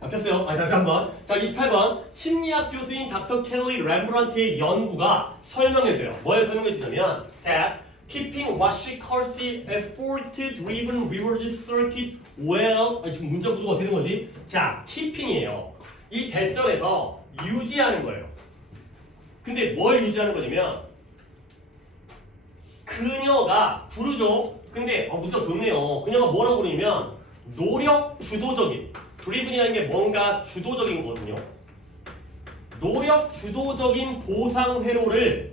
바뀌었어요. 다시 한번. 자, 28번. 심리학 교수인 닥터 켈리 렘브란트의 연구가 설명해줘요. 뭘 설명해주냐면 that keeping what she calls the effort-driven reward circuit well 지금 문자 구조가 어떻게 된 거지? 자, keeping이에요. 이 대점에서 유지하는 거예요. 근데 뭘 유지하는 거냐면 그녀가 부르죠. 근데 문자 좋네요. 그녀가 뭐라고 부르냐면 노력 주도적인 드리븐이라는 게 뭔가 주도적인 거거든요. 노력 주도적인 보상 회로를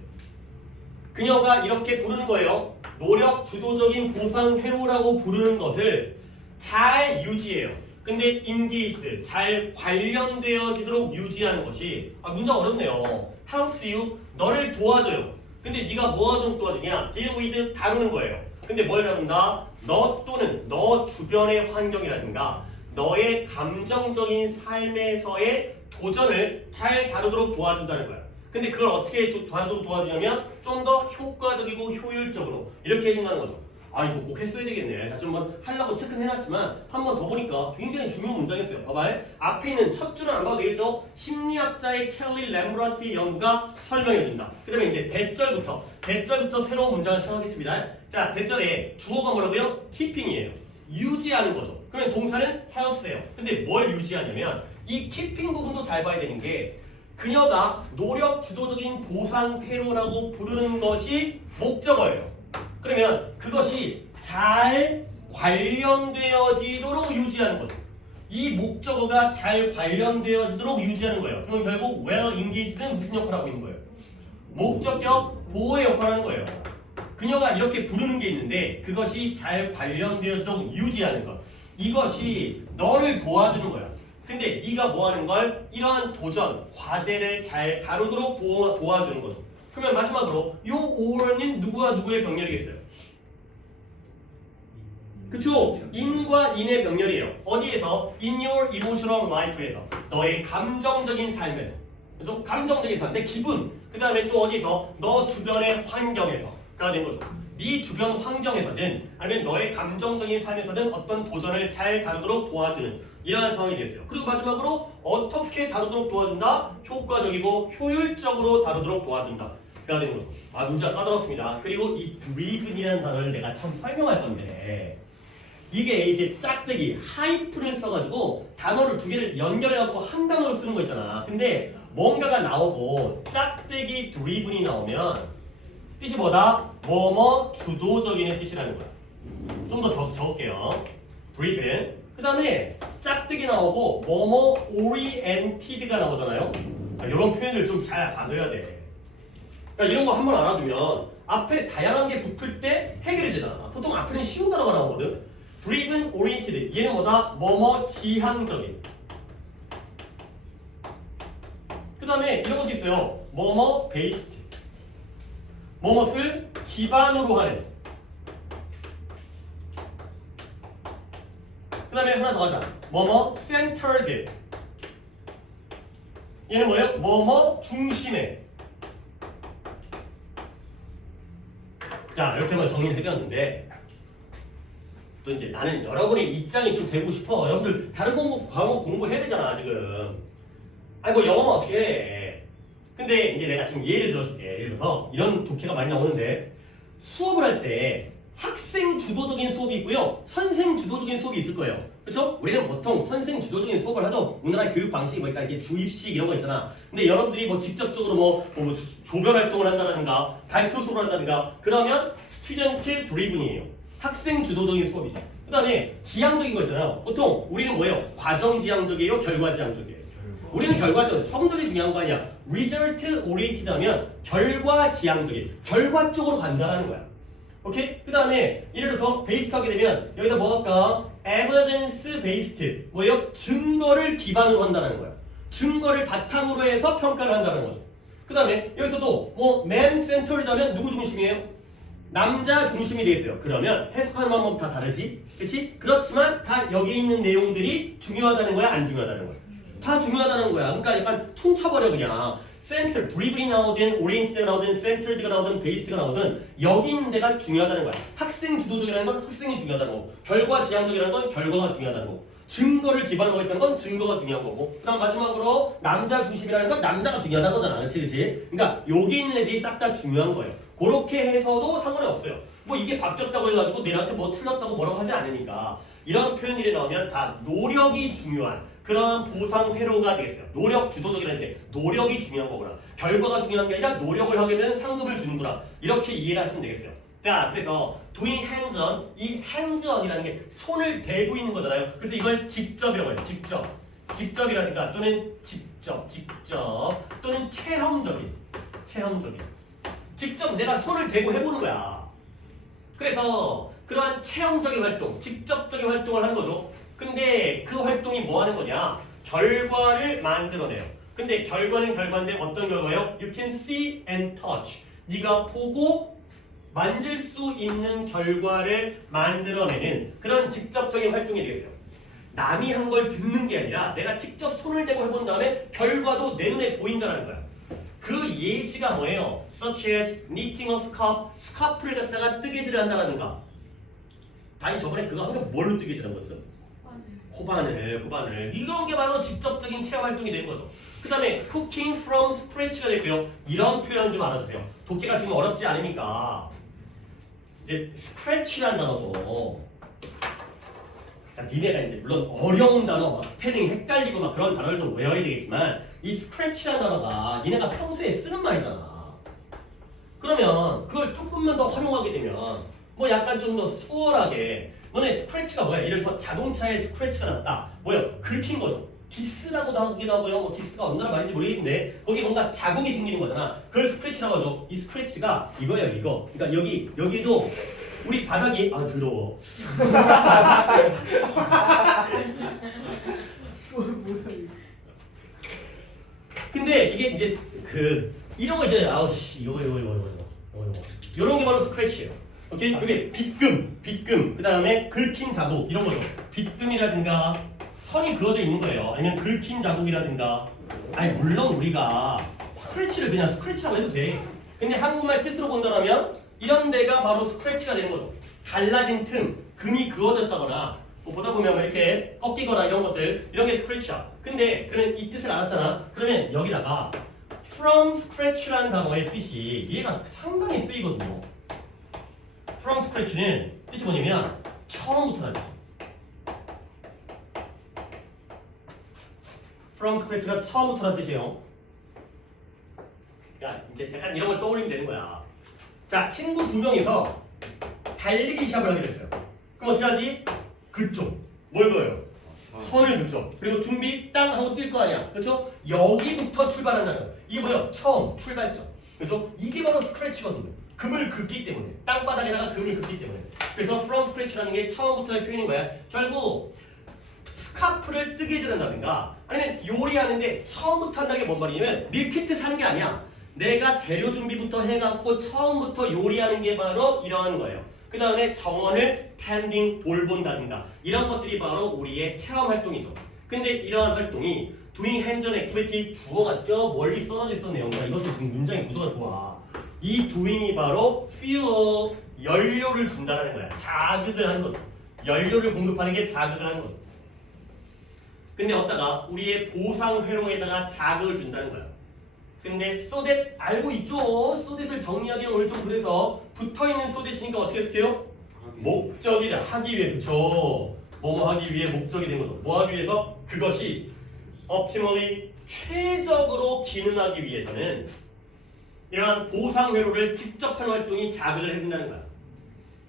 그녀가 이렇게 부르는 거예요. 노력 주도적인 보상 회로라고 부르는 것을 잘 유지해요. 근데 engaged, 잘 관련되어지도록 유지하는 것이 문제가 어렵네요. helps you, 너를 도와줘요. 근데 네가 뭐 하도록 도와주냐? deal with, 다루는 거예요. 근데 뭘 다룬다? 너 또는 너 주변의 환경이라든가 너의 감정적인 삶에서의 도전을 잘 다루도록 도와준다는 거야. 근데 그걸 어떻게 다루도록 도와주냐면 좀 더 효과적이고 효율적으로 이렇게 해준다는 거죠. 이거 꼭 했어야 되겠네. 다시 한번 하려고 체크는 해놨지만 한 번 더 보니까 굉장히 중요한 문장이었어요. 봐봐요. 앞에 있는 첫 줄은 안 봐도 되겠죠? 심리학자의 켈리 렘브란트의 연구가 설명해준다. 그 다음에 이제 대절부터 새로운 문장을 시작하겠습니다. 자, 대절에 주어가 뭐라고요? keeping이에요. 유지하는 거죠. 그러면 동사는 helps예요. 근데 뭘 유지하냐면 이 keeping 부분도 잘 봐야 되는 게 그녀가 노력 주도적인 보상 회로라고 부르는 것이 목적어예요. 그러면 그것이 잘 관련되어지도록 유지하는 거죠. 이 목적어가 잘 관련되어지도록 유지하는 거예요. 그럼 결국 well engaged는 무슨 역할을 하고 있는 거예요? 목적격 보호의 역할을 하는 거예요. 그녀가 이렇게 부르는 게 있는데 그것이 잘 관련되어지도록 유지하는 것. 이것이 너를 도와주는 거야. 근데 네가 뭐 하는 걸? 이러한 도전, 과제를 잘 다루도록 도와주는 거죠. 그러면 마지막으로 요 or는 누구와 누구의 병렬이겠어요? 그쵸? in과 in의 병렬이에요. 어디에서? in your emotional life에서. 너의 감정적인 삶에서. 그래서 감정적인 삶, 내 기분. 그 다음에 또 어디서? 너 주변의 환경에서가 된 거죠. 네 주변 환경에서든 아니면 너의 감정적인 삶에서든 어떤 도전을 잘 다루도록 도와주는 이러한 상황이 됐어요. 그리고 마지막으로 어떻게 다루도록 도와준다? 효과적이고 효율적으로 다루도록 도와준다. 가 되는 거죠. 문제가 까다롭습니다. 그리고 이 driven이라는 단어를 내가 참 설명할 건데 이게 짝대기 하이픈을 써가지고 단어를 두 개를 연결해갖고 한 단어로 쓰는 거 있잖아. 근데 뭔가가 나오고 짝대기 driven이 나오면 뜻이 뭐다? 뭐뭐 주도적인의 뜻이라는 거야. 좀 더 적을게요. driven. 그 다음에 짝대기 나오고 뭐뭐 oriented가 나오잖아요. 이런 표현을 좀 잘 봐둬야 돼. 그러니까 이런 거 한번 알아두면 앞에 다양한 게 붙을 때 해결이 되잖아. 보통 앞에는 쉬운 단어가 나오거든. driven, oriented. 얘는 뭐다? 뭐뭐 지향적인. 그 다음에 이런 것도 있어요. 뭐뭐 based. 뭐뭇을 기반으로 하는. 그 다음에 하나 더 하자. 뭐뭐 centered. 얘는 뭐예요? 뭐뭐 중심에. 자, 이렇게만 정리를 해드렸는데 또 이제 나는 여러분의 입장이 좀 되고 싶어. 여러분들 다른 과목 공부해야 되잖아 지금. 뭐 영어는 어떻게 해. 근데 이제 내가 좀 예를 들어줄게. 예를 들어서 이런 독해가 많이 나오는데 수업을 할 때 학생 주도적인 수업이 있고요. 선생 주도적인 수업이 있을 거예요. 그렇죠? 우리는 보통 선생 주도적인 수업을 하죠. 우리나라 교육 방식이 뭐니까 이게 주입식 이런 거 있잖아. 근데 여러분들이 뭐 직접적으로 뭐 조별 활동을 한다든가 발표 수업을 한다든가 그러면 스튜던트 드리븐이에요. 학생 주도적인 수업이죠. 그 다음에 지향적인 거 있잖아요. 보통 우리는 뭐예요? 과정 지향적이에요? 결과 지향적이에요? 우리는 결과적, 성적이 중요한 거 아니야. result oriented 하면 결과 지향적인, 결과 쪽으로 간다는 거야. 오케이? 그 다음에 예를 들어서 based 하게 되면 여기다 뭐 할까? evidence based. 뭐예요? 증거를 기반으로 한다는 거야. 증거를 바탕으로 해서 평가를 한다는 거죠. 그 다음에 여기서도 뭐 man centered 하면 누구 중심이에요? 남자 중심이 되겠어요. 그러면 해석하는 방법 다 다르지? 그치? 그렇지만 다 여기 있는 내용들이 중요하다는 거야? 안 중요하다는 거야? 다 중요하다는 거야. 그러니까 약간 퉁쳐버려 그냥. center, driven이 나오든 oriented가 나오든 centered가 나오든 based가 나오든 여기 있는 데가 중요하다는 거야. 학생 주도적이라는 건 학생이 중요하다는 거고 결과 지향적이라는 건 결과가 중요하다는 거고 증거를 기반으로 했다는 건 증거가 중요한 거고 그다음 마지막으로 남자 중심이라는 건 남자가 중요하다는 거잖아. 그치? 그러니까 여기 있는 애들이 싹 다 중요한 거예요. 그렇게 해서도 상관이 없어요. 뭐 이게 바뀌었다고 해가지고 내한테 뭐 틀렸다고 뭐라고 하지 않으니까 이런 표현들이 나오면 다 노력이 중요한 그런 보상 회로가 되겠어요. 노력 주도적이라는 게 노력이 중요한 거구나. 결과가 중요한 게 아니라 노력을 하게 되면 상급을 주는구나. 이렇게 이해를 하시면 되겠어요. 자, 그래서 doing hands-on, 이 hands-on이라는 게 손을 대고 있는 거잖아요. 그래서 이걸 직접이라고 해요. 직접이라든가 또는 직접 또는 체험적인. 직접 내가 손을 대고 해보는 거야. 그래서 그러한 체험적인 활동, 직접적인 활동을 하는 거죠. 근데 그 활동이 뭐 하는 거냐? 결과를 만들어내요. 근데 결과는 결과인데 어떤 결과예요? You can see and touch. 네가 보고 만질 수 있는 결과를 만들어내는 그런 직접적인 활동이 되겠어요. 남이 한 걸 듣는 게 아니라 내가 직접 손을 대고 해본 다음에 결과도 내 눈에 보인다는 거야. 그 예시가 뭐예요? Such as knitting a scarf. 스카프를 갖다가 뜨개질을 한다라든가. 아니 저번에 그거 한 게 뭘로 뜨개질한 거였어? 코바늘. 이런 게 바로 직접적인 체험 활동이 되는 거죠. 그 다음에 cooking from scratch가 되고요. 이런 표현 좀 알아주세요. 독해가 지금 어렵지 않으니까 이제 scratch라는 단어도 니네가 이제 물론 어려운 단어, 막 스펠링이 헷갈리고 막 그런 단어들도 외워야 되겠지만 이 scratch라는 단어가 니네가 평소에 쓰는 말이잖아. 그러면 그걸 조금만 더 활용하게 되면 뭐 약간 좀 더 수월하게 너네 스크래치가 뭐야? 예를 들어서 자동차에 스크래치가 났다. 뭐야? 긁힌 거죠. 기스라고도 하기도 하고요. 뭐 기스가 어느 나라 말인지 모르겠는데 거기 뭔가 자국이 생기는 거잖아. 그걸 스크래치라고 하죠. 이 스크래치가 이거예요, 이거. 그러니까 여기도 우리 바닥이 더러워. 근데 이게 이제 이런 거 이제 이거 이런 게 바로 스크래치예요. 오케이? 이게 빗금, 그 다음에 긁힌 자국 이런 거죠. 빗금이라든가 선이 그어져 있는 거예요. 아니면 긁힌 자국이라든가. 아니 물론 우리가 스크래치를 그냥 스크래치라고 해도 돼. 근데 한국말 뜻으로 본다면 이런 데가 바로 스크래치가 되는 거죠. 갈라진 틈, 금이 그어졌다거나 뭐 보다 보면 이렇게 꺾이거나 이런 것들 이런 게 스크래치야. 근데 그는 이 뜻을 알았잖아. 그러면 여기다가 from scratch라는 단어의 뜻이 얘가 상당히 쓰이거든요. from scratch는 뜻이 뭐냐면 처음부터라는 뜻이에요. from scratch가 처음부터라는 뜻이에요. 야, 이제 약간 이런 걸 떠올리면 되는 거야. 자, 친구 두 명이서 달리기 시합을 하게 됐어요. 그럼 어떻게 하지? 그쪽. 뭘 그어요? 선을 그죠. 그리고 준비 땅 하고 뛸 거 아니야. 그렇죠? 여기부터 출발한다는 거야. 이게 뭐예요? 처음 출발점. 그렇죠? 이게 바로 스크래치거든요. 금을 긋기 때문에. 땅바닥에다가 금을 긋기 때문에. 그래서 from scratch라는 게 처음부터의 표현인 거야. 결국 스카프를 뜨개질한다든가 아니면 요리하는데 처음부터 한다는 게 뭔 말이냐면 밀키트 사는 게 아니야. 내가 재료 준비부터 해갖고 처음부터 요리하는 게 바로 이러한 거예요. 그 다음에 정원을 텐딩, 볼 본다든가 이런 것들이 바로 우리의 체험 활동이죠. 근데 이러한 활동이 doing hands-on activity 주어가 저 멀리 써져 있었네요. 이것은 지금 문장의 구조가 좋아. 이 doing이 바로 fuel, 연료를 준다는 거야. 자극을 하는 거죠. 연료를 공급하는 게 자극을 하는 거죠. 근데 어디다가 우리의 보상 회로에다가 자극을 준다는 거야. 근데 so that 알고 있죠? so that을 정리하기는 오늘 좀 그래서 붙어있는 so that이니까 어떻게 해석해요? 목적이 하기 위해, 그쵸? 뭐뭐 하기 위해 목적이 된 거죠. 뭐 하기 위해서? 그것이 optimally 최적으로 기능하기 위해서는 이러한 보상 회로를 직접 하는 활동이 자극을 해준다는 거야.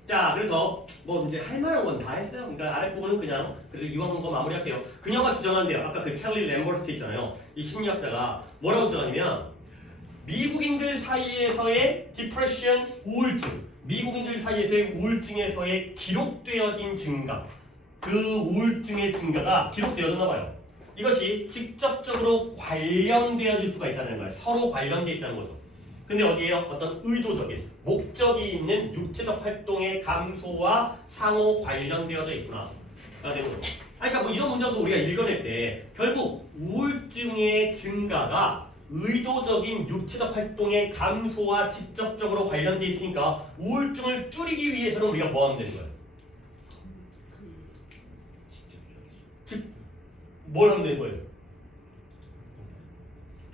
자, 그래서 뭐 이제 할 만한 건 다 했어요. 그러니까 아랫부분은 그냥 그래도 이왕 거 마무리할게요. 그녀가 주장한대요. 아까 그 켈리 램버트 있잖아요. 이 심리학자가 뭐라고 주장하냐면 미국인들 사이에서의 디프레션, 우울증, 미국인들 사이에서의 우울증에서의 기록되어진 증가, 그 우울증의 증가가 기록되어졌나 봐요. 이것이 직접적으로 관련되어질 수가 있다는 거예요. 서로 관련되어 있다는 거죠. 근데 어디에요? 어떤 의도적인 목적이 있는 육체적 활동의 감소와 상호 관련되어져 있구나. 그러니까 뭐 이런 문장도 우리가 읽어낼 때 결국 우울증의 증가가 의도적인 육체적 활동의 감소와 직접적으로 관련되어 있으니까 우울증을 줄이기 위해서는 우리가 뭐 하면 되는 거예요? 뭘 하면 되는 거예요?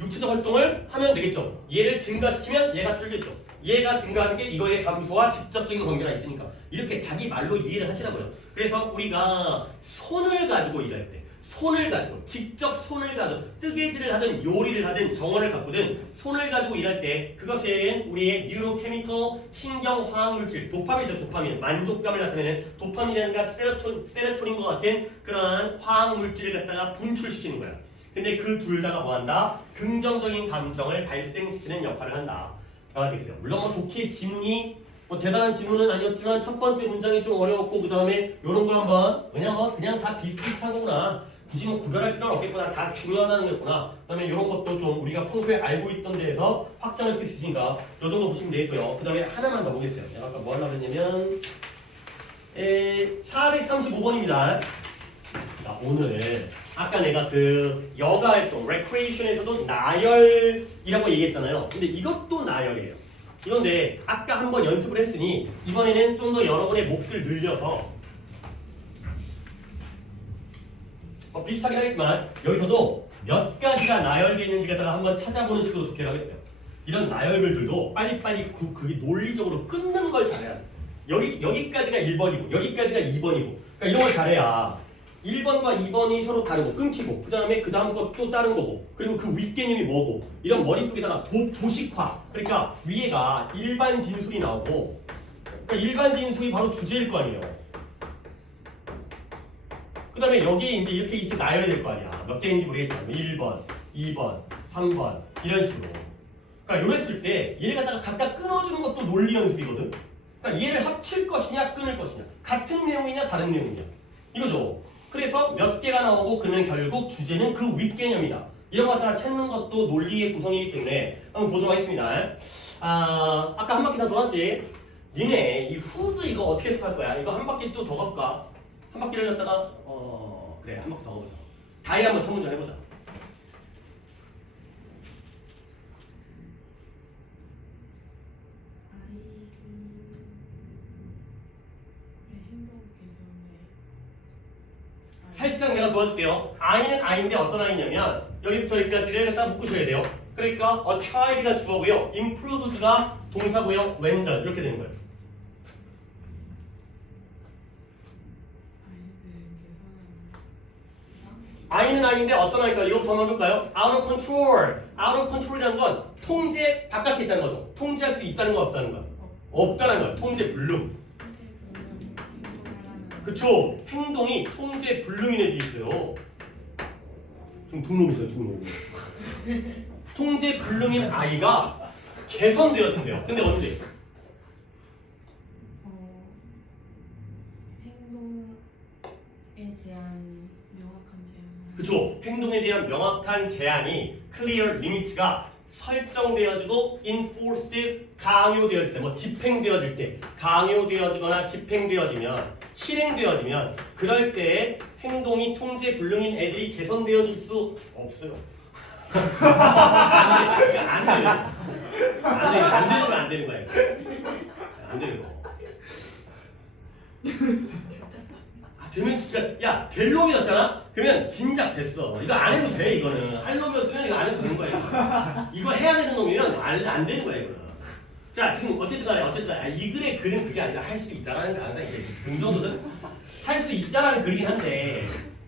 육체적 활동을 하면 되겠죠. 얘를 증가시키면 얘가 줄겠죠. 얘가 증가하는 게 이거의 감소와 직접적인 관계가 있으니까 이렇게 자기 말로 이해를 하시라고요. 그래서 우리가 손을 가지고 일할 때 손을 가지고 직접 손을 가지고 뜨개질을 하든 요리를 하든 정원을 가꾸든 손을 가지고 일할 때 그것은 우리의 뉴로케미컬 신경화학물질 도파민이죠. 도파민 만족감을 나타내는 도파민이라든가 세로토닌과 같은 그러한 화학물질을 갖다가 분출시키는 거야. 근데 그 둘 다가 뭐한다? 긍정적인 감정을 발생시키는 역할을 한다 라고 되겠어요. 물론 뭐 독해 지문이 뭐 대단한 지문은 아니었지만 첫 번째 문장이 좀 어려웠고 그 다음에 이런 거 한번 그냥 다 비슷비슷한 거구나. 굳이 뭐 구별할 필요는 없겠구나. 다 중요하다는 거구나. 그 다음에 이런 것도 좀 우리가 평소에 알고 있던 데에서 확장을 시킬 수 있으니까 이 정도 보시면 되겠고요. 그 다음에 하나만 더 보겠어요. 내가 아까 뭐 하려고 했냐면 435번입니다. 자, 오늘 아까 내가 그 여가활동, 레크레이션에서도 나열이라고 얘기했잖아요. 근데 이것도 나열이에요. 이건데 아까 한번 연습을 했으니 이번에는 좀 더 여러분의 몫을 늘려서 비슷하긴 하겠지만 여기서도 몇 가지가 나열되어 있는지 갖다가 한번 찾아보는 식으로 독해를 하겠어요. 이런 나열글들도 빨리빨리 그게 논리적으로 끊는 걸 잘해야 돼. 여기까지가 1번이고 여기까지가 2번이고 그러니까 이런 걸 잘해야 1번과 2번이 서로 다르고 끊기고 그 다음에 그 다음 것 또 다른 거고 그리고 그 윗개념이 뭐고 이런 머릿속에다가 도식화 그러니까 위에가 일반 진술이 나오고 그러니까 일반 진술이 바로 주제일 거 아니에요. 그 다음에 여기 이제 이렇게 나열이 될 거 아니야. 몇 개인지 모르겠지만 1번, 2번, 3번 이런 식으로 그러니까 이랬을 때 얘를 갖다가 각각 끊어주는 것도 논리 연습이거든. 그러니까 얘를 합칠 것이냐 끊을 것이냐 같은 내용이냐 다른 내용이냐 이거죠. 그래서 몇 개가 나오고 그러면 결국 주제는 그 윗개념이다. 이런 거 갖다가 찾는 것도 논리의 구성이기 때문에 한번 보도록 하겠습니다. 아까 한 바퀴 다 돌았지? 니네 이 후즈 이거 어떻게 해석할 거야? 이거 한 바퀴 또 더 갈까? 한 바퀴를 갖다가 그래 한 바퀴 더 가보자. 다이 한번 첫 문장 해보자. 살짝 내가 도와줄게요. I는 I인데 어떤 I냐면 여기부터 여기까지를 갖다 묶으셔야 돼요. 그러니까 a tried가 주어고요. improved가 동사고요. 왼전 이렇게 되는 거예요. I는 I인데 어떤 I일까? 이거부터 한번 해볼까요? out of control. out of control이라는 건 통제 바깥에 있다는 거죠. 통제할 수 있다는 거 없다는 거야. 없다는 거야. 통제 불능. 그쵸? 행동이 통제 불능인 애들이 있어요. 좀 두 놈 있어요, 두 놈. 통제 불능인 아이가 개선되어진대요. 근데 언제? 행동에 대한 명확한 제한. 그쵸? 행동에 대한 명확한 제한이 clear limit가 설정되어지고 enforced 강요되어질 때, 뭐 집행되어질 때, 강요되어지거나 집행되어지면, 실행되어지면 그럴 때 행동이 통제 불능인 애들이 개선되어질 수 없어요. 안 되는 거예요. 안 되는 거. 되면 진짜 야 될 놈이었잖아? 그러면 진작 됐어. 이거 안 해도 돼. 이거는 할 놈이었으면 이거 안 해도 되는 거야. 이거 해야 되는 놈이면 안 되는 거야. 이거는. 자 지금 어쨌든 간에 이 글의 글은 그게 아니라 할 수 있다라는 게 항상 이게 긍정거든. 할 수 있다라는 글이긴 한데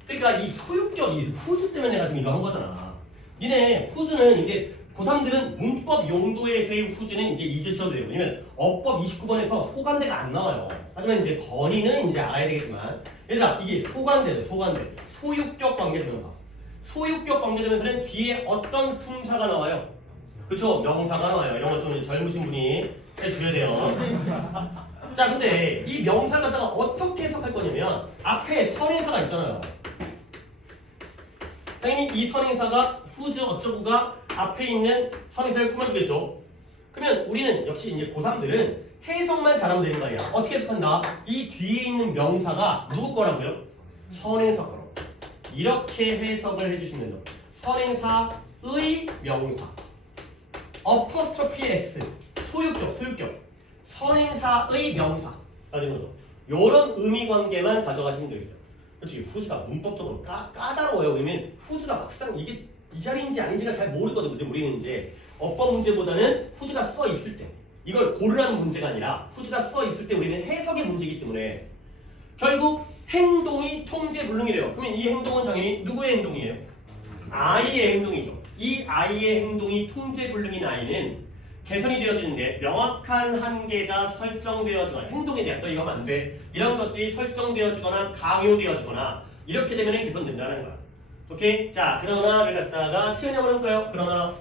그러니까 이 소유격 이 후즈 때문에 내가 지금 이거 한 거잖아. 니네 후즈는 이제 고3들은 문법 용도에서의 후즈는 이제 잊으셔도 돼요. 왜냐면 어법 29번에서 소관대가 안 나와요. 하지만 이제 건의는 이제 알아야 되겠지만 얘들아 이게 소관대죠. 소관대. 소유격 관계대명사. 소유격 관계대명사는 뒤에 어떤 품사가 나와요? 그쵸? 명사가 나와요. 이런 거 좀 젊으신 분이 해주셔야 돼요. 자 근데 이 명사를 갖다가 어떻게 해석할 거냐면 앞에 선행사가 있잖아요. 당연히 이 선행사가 후즈 어쩌고가 앞에 있는 선행사를 꾸며주겠죠. 그러면 우리는 역시 이제 고3들은 해석만 잘하면 되는 거 아니야. 어떻게 해석한다? 이 뒤에 있는 명사가 누구 거라고요? 선행사 거라고. 이렇게 해석을 해주시면 돼요. 선행사의 명사. apostrophe s. 소유격. 선행사의 명사가 되는 거죠. 이런 의미 관계만 가져가시면 되겠어요. 솔직히 후즈가 문법적으로 까다로워요. 왜냐면 후즈가 막상 이게 이 자리인지 아닌지가 잘 모르거든. 근데 우리는 이제 어법 문제보다는 후즈가 써 있을 때 이걸 고르라는 문제가 아니라 후즈가 써 있을 때 우리는 해석의 문제이기 때문에 결국 행동이 통제 불능이래요. 그러면 이 행동은 당연히 누구의 행동이에요? 아이의 행동이죠. 이 아이의 행동이 통제 불능인 아이는 개선이 되어지는데 명확한 한계가 설정되어지거나 행동에 대한 또 이거 하면 안 돼. 이런 것들이 설정되어지거나 강요되어지거나 이렇게 되면 개선된다는 거야. 오케이? 자, 그러나를 갖다가 치연이 한번 해볼까요? 그러나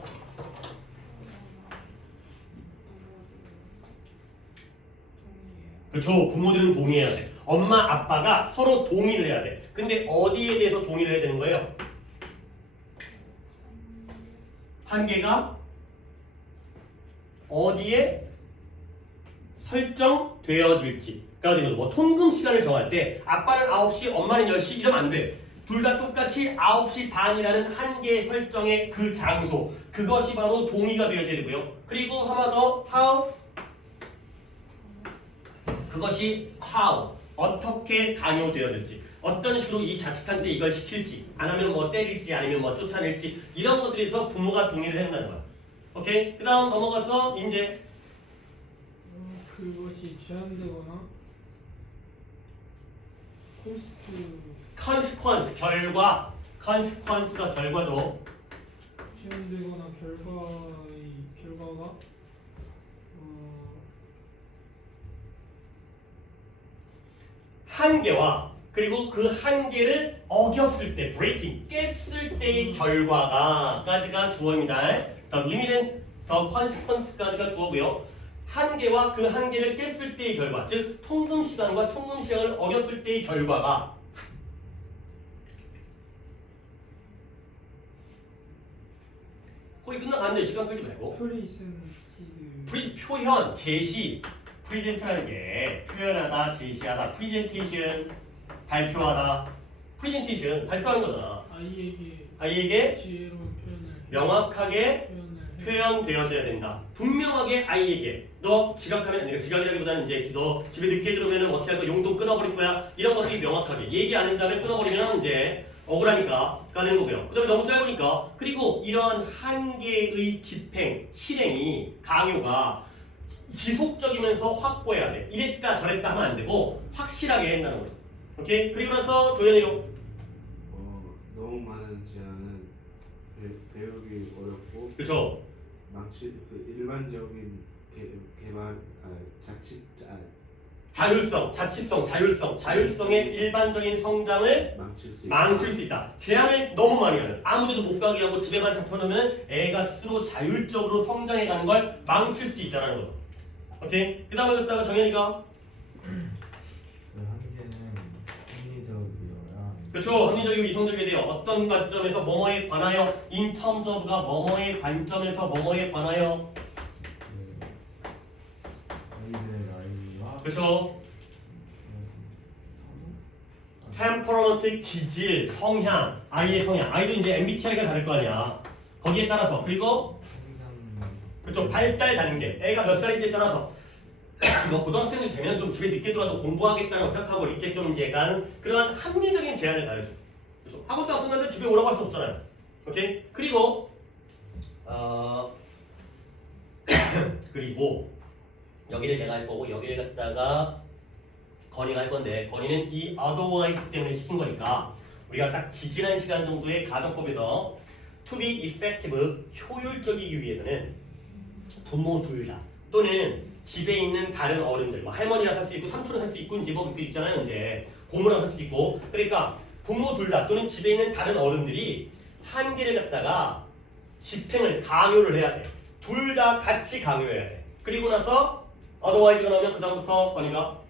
그렇죠. 부모들은 동의해야 돼. 엄마, 아빠가 서로 동의를 해야 돼. 근데 어디에 대해서 동의를 해야 되는 거예요? 한계가 어디에 설정되어질지. 그러니까 뭐 통금 시간을 정할 때 아빠는 9시, 엄마는 10시 이러면 안 돼. 둘 다 똑같이 9시 반이라는 한계 설정의 그 장소. 그것이 바로 동의가 되어져야 되고요. 그리고 하나 더 how. 그것이 how. 어떻게 강요되어질지. 어떤 식으로 이 자식한테 이걸 시킬지. 안 하면 뭐 때릴지 아니면 뭐 쫓아낼지. 이런 것들에서 부모가 동의를 한다는 거야. 오케이? 그 다음 넘어가서 이제 그것이 제한되거나 코스트 consequence 결과 consequence가 결과죠. 제한되거나 결과가 한계와 그리고 그 한계를 어겼을 때 breaking 깼을 때의 결과가까지가 주어입니다. The limit and the consequence까지가 주어고요. 한계와 그 한계를 깼을 때의 결과, 즉 통금 시간과 통금 시간을 어겼을 때의 결과가 거의 끝나가는데 시간 끌지 말고 표현, 제시, 프리젠트라는 게 표현하다, 제시하다, 프리젠테이션, 발표하다, 프리젠테이션, 발표하는 거잖아. 아이에게 지혜로운 표현을 명확하게 표현을 표현되어져야 된다. 분명하게 아이에게 너 지각하면, 그러니까 지각이라기보다는 이제 너 집에 늦게 들어오면 어떻게 할 거야? 용돈 끊어버릴 거야? 이런 것들이 명확하게 얘기 안 한 다음에 끊어버리면 이제 억울하니까 까는 거고요. 그 다음에 너무 짧으니까. 그리고 이러한 한계의 집행, 실행이 강요가 지속적이면서 확보해야 돼. 이랬다 저랬다 하면 안 되고 확실하게 한다는 거죠. 오케이? 그리고 나서 도현이로 너무 많은 제한은 배우기 어렵고 그렇죠. 일반적인 개발 자율성, 자치성, 자율성의 일반적인 성장을 망칠 수 있다. 제한을 너무 많이 하는, 아무데도 못 가게 하고 집에만 잡혀놓으면 애가 스스로 자율적으로 성장해가는 걸 망칠 수 있다는 거죠. 오케이? 그 다음에 갔다가 정현이가 그 한계는 합리적이어야 그렇죠. 합리적이고 이성적이 돼요. 어떤 관점에서 뭐뭐에 관하여 in terms of가 뭐뭐의 관점에서 뭐뭐에 관하여 아이들의 나이와 그렇죠. 템퍼러먼트 기질, 성향, 아이의 성향. 아이도 이제 MBTI가 다를 거 아니야. 거기에 따라서 그리고 그쪽 발달 단계, 애가 몇 살인지에 따라서 뭐 고등학생이 되면 좀 집에 늦게 들어와도 공부하겠다고 생각하고 이렇게 좀 이제 약간 그러한 합리적인 제한을 가야죠. 그렇죠? 학원도 안 끝났는데 집에 오라고 할 수 없잖아요. 오케이? 그리고 그리고 여기를 내가 할 거고 여기를 갖다가 건이가 할 건데 건이는 이 otherwise 때문에 시킨 거니까 우리가 딱 지지난 시간 정도의 가정법에서 to be effective 효율적이기 위해서는 부모 둘 다 또는 집에 있는 다른 어른들 뭐 할머니랑 살 수 있고 삼촌이랑 살 수 있고 이제 뭐 그 있잖아요. 이제 고모랑 살 수 있고 그러니까 부모 둘 다 또는 집에 있는 다른 어른들이 한계를 갖다가 집행을 강요를 해야 돼. 둘 다 같이 강요해야 돼. 그리고 나서 otherwise가 나오면 그 다음부터 건이가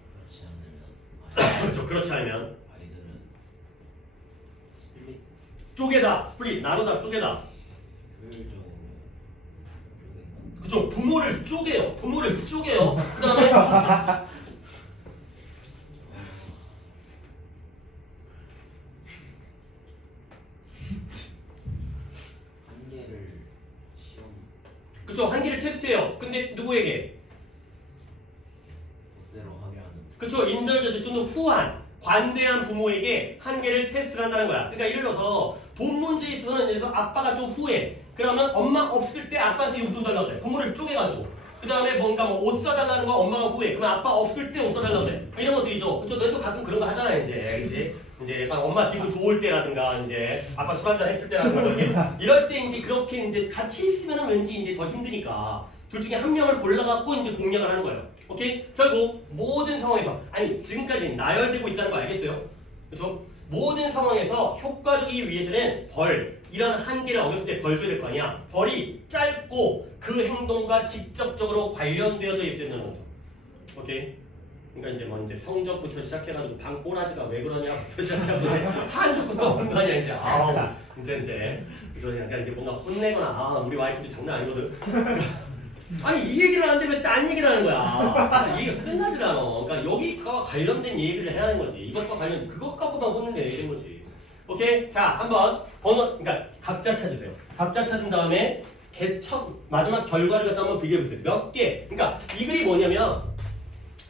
그렇죠. 그렇지 않으면 아이들은 스플릿 쪼개다, 스플릿, 나누다, 쪼개다. 효율적으로 쪼갠다. 그죠? 부모를 쪼개요. 부모를 쪼개요. 그 다음에 한계를 시험 그죠? 한계를 테스트해요. 근데 누구에게? 뜻대로 하게 하는 그죠? 인들저들 좀 더 후한 관대한 부모에게 한계를 테스트를 한다는 거야. 그러니까 예를 들어서 돈 문제에 있어서는 예를 들어서 아빠가 좀 후회. 그러면 엄마 없을 때 아빠한테 용돈 달라고 그래. 부모를 쪼개가지고. 그 다음에 뭔가 뭐 옷 사달라는 거 엄마가 후회. 그러면 아빠 없을 때 옷 사달라고 그래. 이런 것들이죠. 그쵸? 너희도 가끔 그런 거 하잖아, 이제. 이제 약간 엄마 기분 좋을 때라든가, 이제 아빠 술 한잔 했을 때라든가, 이렇게. 이럴 때 이제 그렇게 이제 같이 있으면 왠지 이제 더 힘드니까. 둘 중에 한 명을 골라갖고 이제 공략을 하는 거예요. 오케이? 결국 모든 상황에서, 아니, 지금까지 나열되고 있다는 거 알겠어요? 그쵸? 모든 상황에서 효과적이기 위해서는 이런 한계를 어겼을 때 벌 줘야 될 거 아니야. 벌이 짧고 그 행동과 직접적으로 관련되어져 있어야 되는 거죠. 오케이? 그러니까 이제 뭐 이제 성적부터 시작해가지고 방꼬라지가 왜 그러냐부터 시작해가지고 한국부터 오는 거 아니야 이제. 아우 이제 그래서 약간 이제 뭔가 혼내거나 우리 와이프도 장난 아니거든. 아니 이 얘기를 하는데 왜 딴 얘기를 하는 거야? 얘기가 끝나질 않아. 그러니까 여기과 관련된 얘기를 해야 하는 거지. 이것과 관련 그것 갖고만 혼내는 얘기인 거지. 오케이? 자 한번 번호 그러니까 각자 찾으세요. 각자 찾은 다음에 마지막 결과를 갖다 한번 비교해 보세요. 몇 개? 그러니까 이 글이 뭐냐면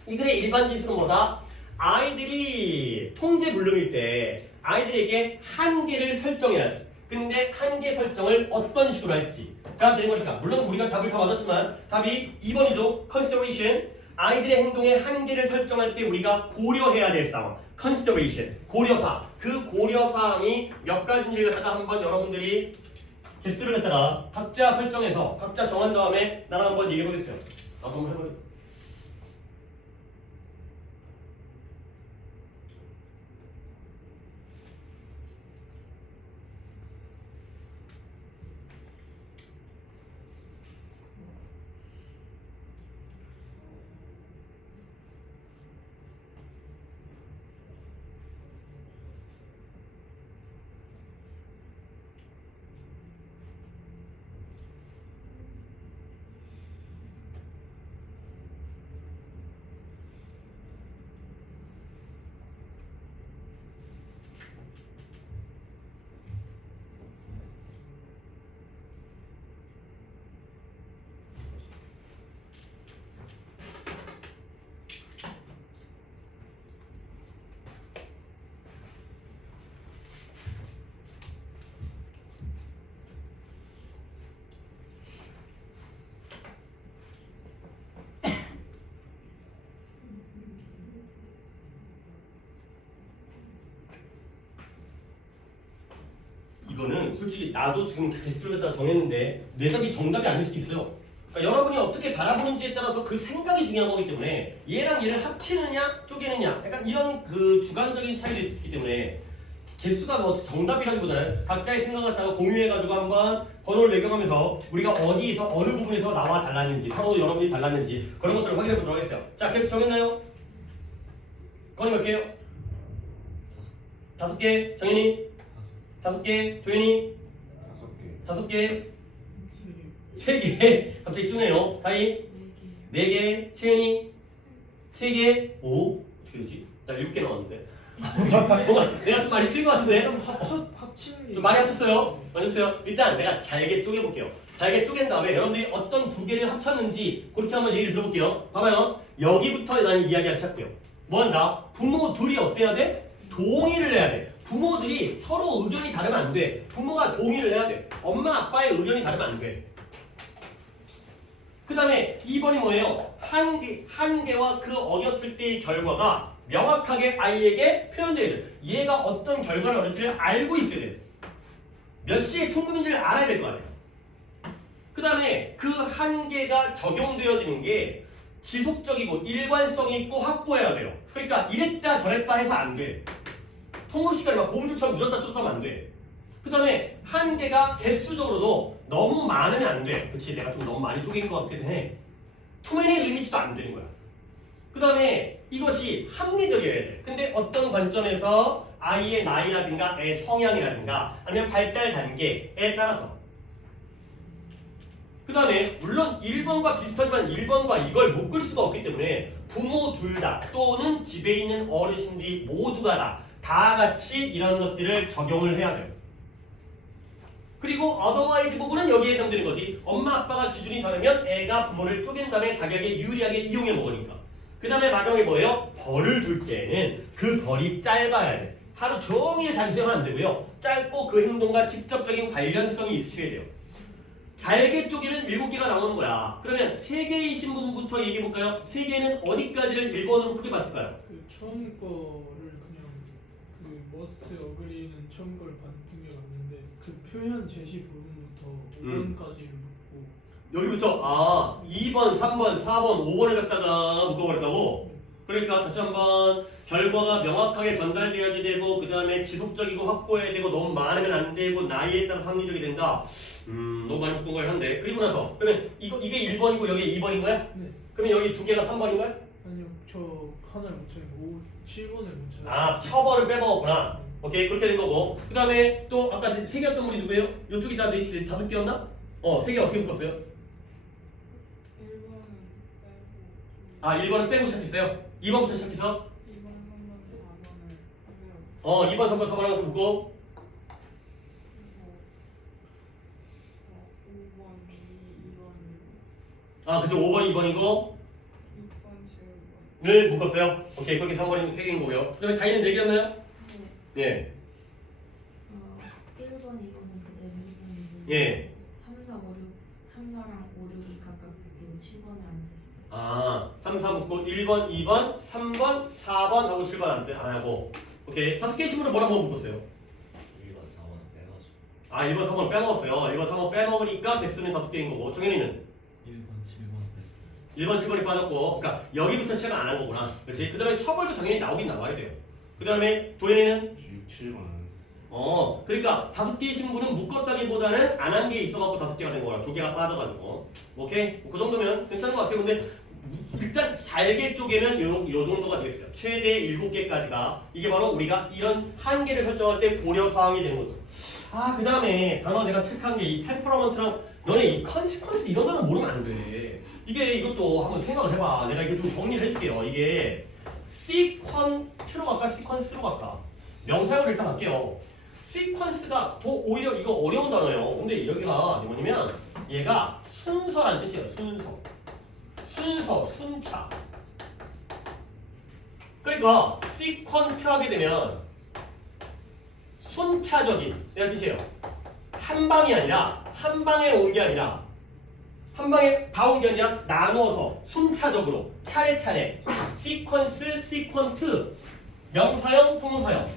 이 글의 일반 지수는 뭐다? 아이들이 통제 불능일 때 아이들에게 한계를 설정해야지. 근데 한계 설정을 어떤 식으로 할지 가 되는 거니까 물론 우리가 답을 다 맞았지만 답이 2번이죠. consideration 아이들의 행동에 한계를 설정할 때 우리가 고려해야 될 상황 consideration 고려사항 그 고려사항이 몇 가지인지를 갖다가 한번 여러분들이 개수를 갖다가 각자 설정해서 각자 정한 다음에 나랑 한번 얘기해 보겠어요. 한번 해보겠습니다. 이거는 솔직히 나도 지금 개수를 갖다가 정했는데 내 답이 정답이 아닐 수도 있어요. 그러니까 여러분이 어떻게 바라보는지에 따라서 그 생각이 중요한 거기 때문에 얘랑 얘를 합치느냐 쪼개느냐 약간 이런 그 주관적인 차이도 있었기 때문에 개수가 뭐 정답이라기보다는 각자의 생각을 갖다가 공유해가지고 한번 번호를 매겨가면서 우리가 어디에서 어느 부분에서 나와 달랐는지 서로 여러분이 달랐는지 그런 것들을 확인해 보도록 하겠어요. 자 개수 정했나요? 건이 몇 개요? 5개. 정현이? 5개. 조현이? 5개. 3개. 갑자기 주네요. 다이? 4개. 채은이? 3개. 오? 어떻게 되지? 나 6개 나왔는데. 뭔가 내가 좀 많이 틀린 것 같은데? 합치는 좀 많이 합쳤어요? 아니었어요? 일단 내가 잘게 쪼개볼게요. 잘게 쪼갠 다음에 여러분들이 어떤 두 개를 합쳤는지 그렇게 한번 얘기를 들어볼게요. 봐봐요. 여기부터 나는 이야기가 시작돼요. 뭔가 부모 둘이 어때야 돼? 동의를 해야 돼. 부모들이 서로 의견이 다르면 안 돼. 부모가 동의를 해야 돼. 엄마 아빠의 의견이 다르면 안 돼. 그 다음에 2번이 뭐예요? 한계와 그 어겼을 때의 결과가 명확하게 아이에게 표현돼야 돼. 얘가 어떤 결과를 얻을지를 알고 있어야 돼. 몇 시에 통금인지를 알아야 될 거 아니에요. 그 다음에 그 한계가 적용되어지는 게 지속적이고 일관성이 있고 확보해야 돼요. 그러니까 이랬다 저랬다 해서 안 돼. 통금 시간이 막 공주처럼 늦었다 쫓다 하면 안 돼. 그 다음에 한계가 개수적으로도 너무 많으면 안 돼. 그치? 내가 좀 너무 많이 쪼갠 것 같긴 해. 투맨의 리미트도 안 되는 거야. 그 다음에 이것이 합리적이어야 돼. 근데 어떤 관점에서 아이의 나이라든가 애 성향이라든가 아니면 발달 단계에 따라서 그 다음에 물론 1번과 비슷하지만 1번과 이걸 묶을 수가 없기 때문에 부모 둘 다 또는 집에 있는 어르신들이 모두가 다 같이 이런 것들을 적용을 해야 돼요. 그리고 어더와이즈 부분은 여기에 해당되는 거지. 엄마 아빠가 기준이 다르면 애가 부모를 쪼갠 다음에 자기에게 유리하게 이용해 먹으니까. 그 다음에 마지막에 뭐예요? 벌을 줄 때는 그 벌이 짧아야 돼. 하루 종일 잔수하면 안 되고요. 짧고 그 행동과 직접적인 관련성이 있으셔야 돼요. 잘개 쪽에는 7개가 나오는 거야. 그러면 3개이신 분부터 얘기해 볼까요? 3개는 어디까지를 1번으로 크게 봤을까요? 그 처음 거를 그냥 그 머스트 어그리는 처음 걸 받은 게 맞는데 그 표현 제시 부분부터 5번까지를 묻고 여기부터 2번, 3번, 4번, 5번을 갖다가 묶어버렸다고? 그러니까 다시 한번 결과가 명확하게 전달되어야 되고 그 다음에 지속적이고 확보해야 되고 너무 많으면 안 되고 나이에 따라 합리적이 된다. 너무 많이 묶은 거예요 한데 그리고 나서 그러면 이게 1번이고 여기 2번인 거야? 네. 그러면 여기 2개가 3번인 거야? 아니요 저 하나를 못 찾고 7번을 못 찾아요. 처벌을 빼먹었구나. 오케이 그렇게 된 거고 그 다음에 또 아까 3개였던 분이 누구예요? 이쪽이 다 5개였나? 3개 어떻게 묶었어요? 1번은 빼고 1번을 빼고 시작했어요? 2번부터 시작해서 2번, 3번, 4번을 빼고 2번, 3번, 4번하고 묶고 5번, 2번, 그죠 5번, 2번이고 6번, 7번. 를 묶었어요. 오케이 그렇게 3번이 3개인 거고요. 그 다음에 다이는 4개였나요? 네. 예. 1번, 2번은 그대로 1번이고 예. 3, 4, 5, 6, 3, 4랑 5, 6이 각각 바뀌고 7번에 안 됐어요. 3, 4 묶고 1번, 2번, 3번, 4번 하고 7번 안 하고 오케이 5개 식으로 뭐라고 묶었어요? 1번 4번은 빼가지고 1번, 3번 빼먹었어요. 1번, 3번 빼먹으니까 개수는 5개인 거고 정현이는 1번 7번 1번, 7번이 빠졌고 그러니까 여기부터 시작을 안 한 거구나. 그렇지? 그 다음에 처벌도 당연히 나오긴 나와야 돼요. 그 다음에 도현이는 6, 7번 안 썼어요. 그러니까 5개이신 분은 묶었다기보다는 안 한 게 있어갖고 5개가 된 거야. 2개가 빠져가지고. 오케이? 그 정도면 괜찮은 것 같아요. 근데 일단 잘개 쪽에는 요 정도가 되겠어요. 최대 7개까지가 이게 바로 우리가 이런 한계를 설정할 때 고려 사항이 되는 거죠. 그 다음에 단어 내가 체크한 게 이 템퍼러먼트랑 너네 이 컨시퀀스 이런 거는 모르면 안 돼. 이것도 한번 생각을 해봐. 내가 이거 좀 정리를 해줄게요. 이게 시퀀트로 갈까 시퀀스로 갈까? 명사형을 일단 할게요. 시퀀스가 더 오히려 이거 어려운 단어예요. 근데 여기가 뭐냐면 얘가 순서란 뜻이에요. 순서, 순차. 그러니까 시퀀트 하게 되면 순차적인 이런 뜻이에요. 한 방이 아니라 한 방에 온 게 아니라 한 방에 다 온 게 아니라 나누어서 순차적으로 차례차례 시퀀스, 시퀀트 명사형, 동사형.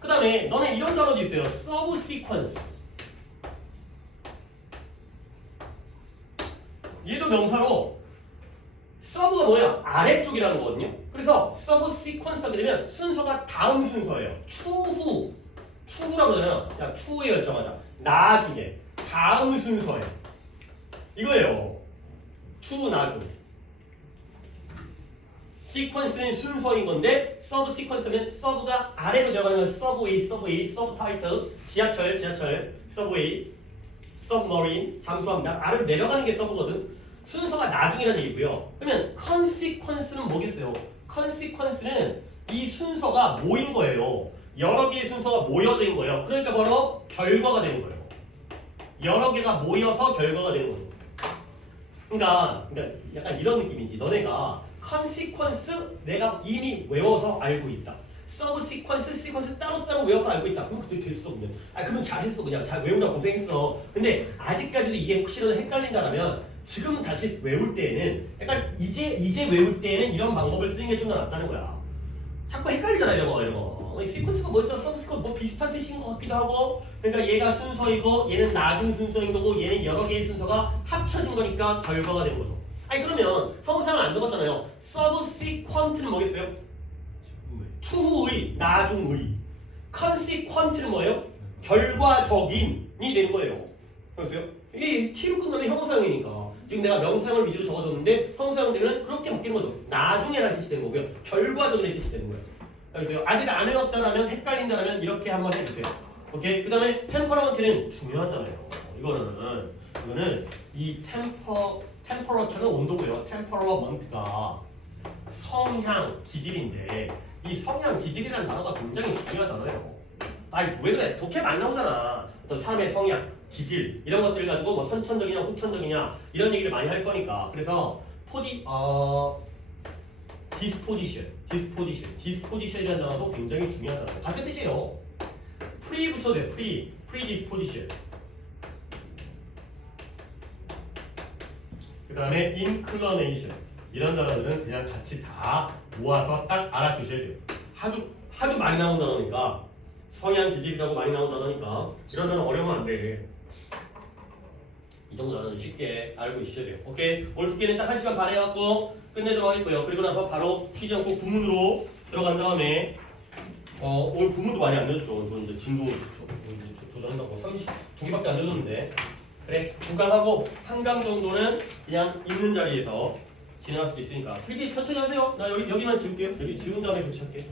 그 다음에 너네 이런 단어도 있어요. 서브 시퀀스. 얘도 명사로 서브가 뭐야? 아래쪽이라는 거거든요. 그래서 서브 시퀀스 하게 되면 순서가 다음 순서예요. 추후라고 하잖아요. 야, 추후에 결정하자. 나중에 다음 순서예요. 이거예요. 추후 나중. 시퀀스는 순서인 건데 서브 시퀀스는 서브가 아래로 들어가는 건 서브웨이, 서브 타이틀, 지하철, 서브웨이, 서브머린, 잠수함이다. 아래로 내려가는 게 서브거든. 순서가 나중이라는 얘기고요. 그러면 컨시퀀스는 뭐겠어요? 컨시퀀스는 이 순서가 모인 거예요. 여러 개의 순서가 모여져 있는 거예요. 그러니까 바로 결과가 되는 거예요. 여러 개가 모여서 결과가 되는 거예요. 그러니까 약간 이런 느낌이지. 너네가 컨시퀀스 내가 이미 외워서 알고 있다. 서브 시퀀스 따로따로 외워서 알고 있다. 그럼 그때 됐어 그냥. 그러면 잘했어 그냥. 잘 외우느라 고생했어. 근데 아직까지도 이게 혹시라도 헷갈린다면 지금 다시 외울 때에는 약간 이제 외울 때에는 이런 방법을 쓰는 게 좀 더 낫다는 거야. 자꾸 헷갈리잖아 이런 거. 시퀀스가 뭐였죠? 서브스가 뭐 비슷한 뜻인 것 같기도 하고. 그러니까 얘가 순서이고 얘는 나중 순서인 거고 얘는 여러 개의 순서가 합쳐진 거니까 결과가 된 거죠. 그러면 형상을 안 적었잖아요. 서브 시퀀트는 뭐겠어요? 추후의, 나중의. 컨시퀀트는 뭐예요? 결과적인이 되는 거예요. 그랬어요? 이게 T로 끝나는 형사형이니까 지금 내가 명사형을 위주로 적어줬는데 형사형 되면 그렇게 바뀌는 거죠. 나중에라는 뜻이 되는 거고요. 결과적인 뜻이 되는 거예요. 그래서 아직 안 외웠다라면 헷갈린다라면 이렇게 한번 해주세요. 오케이. 그 다음에 템퍼러먼트는 중요한 단어예요. 이거는 이 템퍼러처는 온도고요. 템퍼러먼트가 성향, 기질인데 이 성향, 기질이라는 단어가 굉장히 중요한 단어예요. 왜 그래? 독해 안 나오잖아. 어떤 사람의 성향, 기질 이런 것들 가지고 뭐 선천적이냐 후천적이냐 이런 얘기를 많이 할 거니까. 그래서 디스포지션이라는 단어도 굉장히 중요한 단어예요. 같은 뜻이에요. 프리부터 돼. 프리 디스포지션. 그 다음에 inclination 이런 단어들은 그냥 같이 다 모아서 딱 알아주셔야 돼요. 하도 많이 나온 단어니까 성향 기질이라고 많이 나온 단어니까 이런 단어 어려우면 안 돼. 이 정도 단어는 쉽게 알고 있으셔야 돼요. 오케이. 오늘 두께는 딱 1시간 반 해갖고 끝내도록 하겠고요. 그리고 나서 바로 튀지 않고 구문으로 들어간 다음에 오늘 구문도 많이 안 넣었죠. 저 이제 진도 조절한다고 32개밖에 안 넣었는데 그래 2강하고 1강 정도는 그냥 있는 자리에서 진행할 수도 있으니까 필기 천천히 하세요. 나 여기만 지울게요. 여기 지운 다음에 붙일게.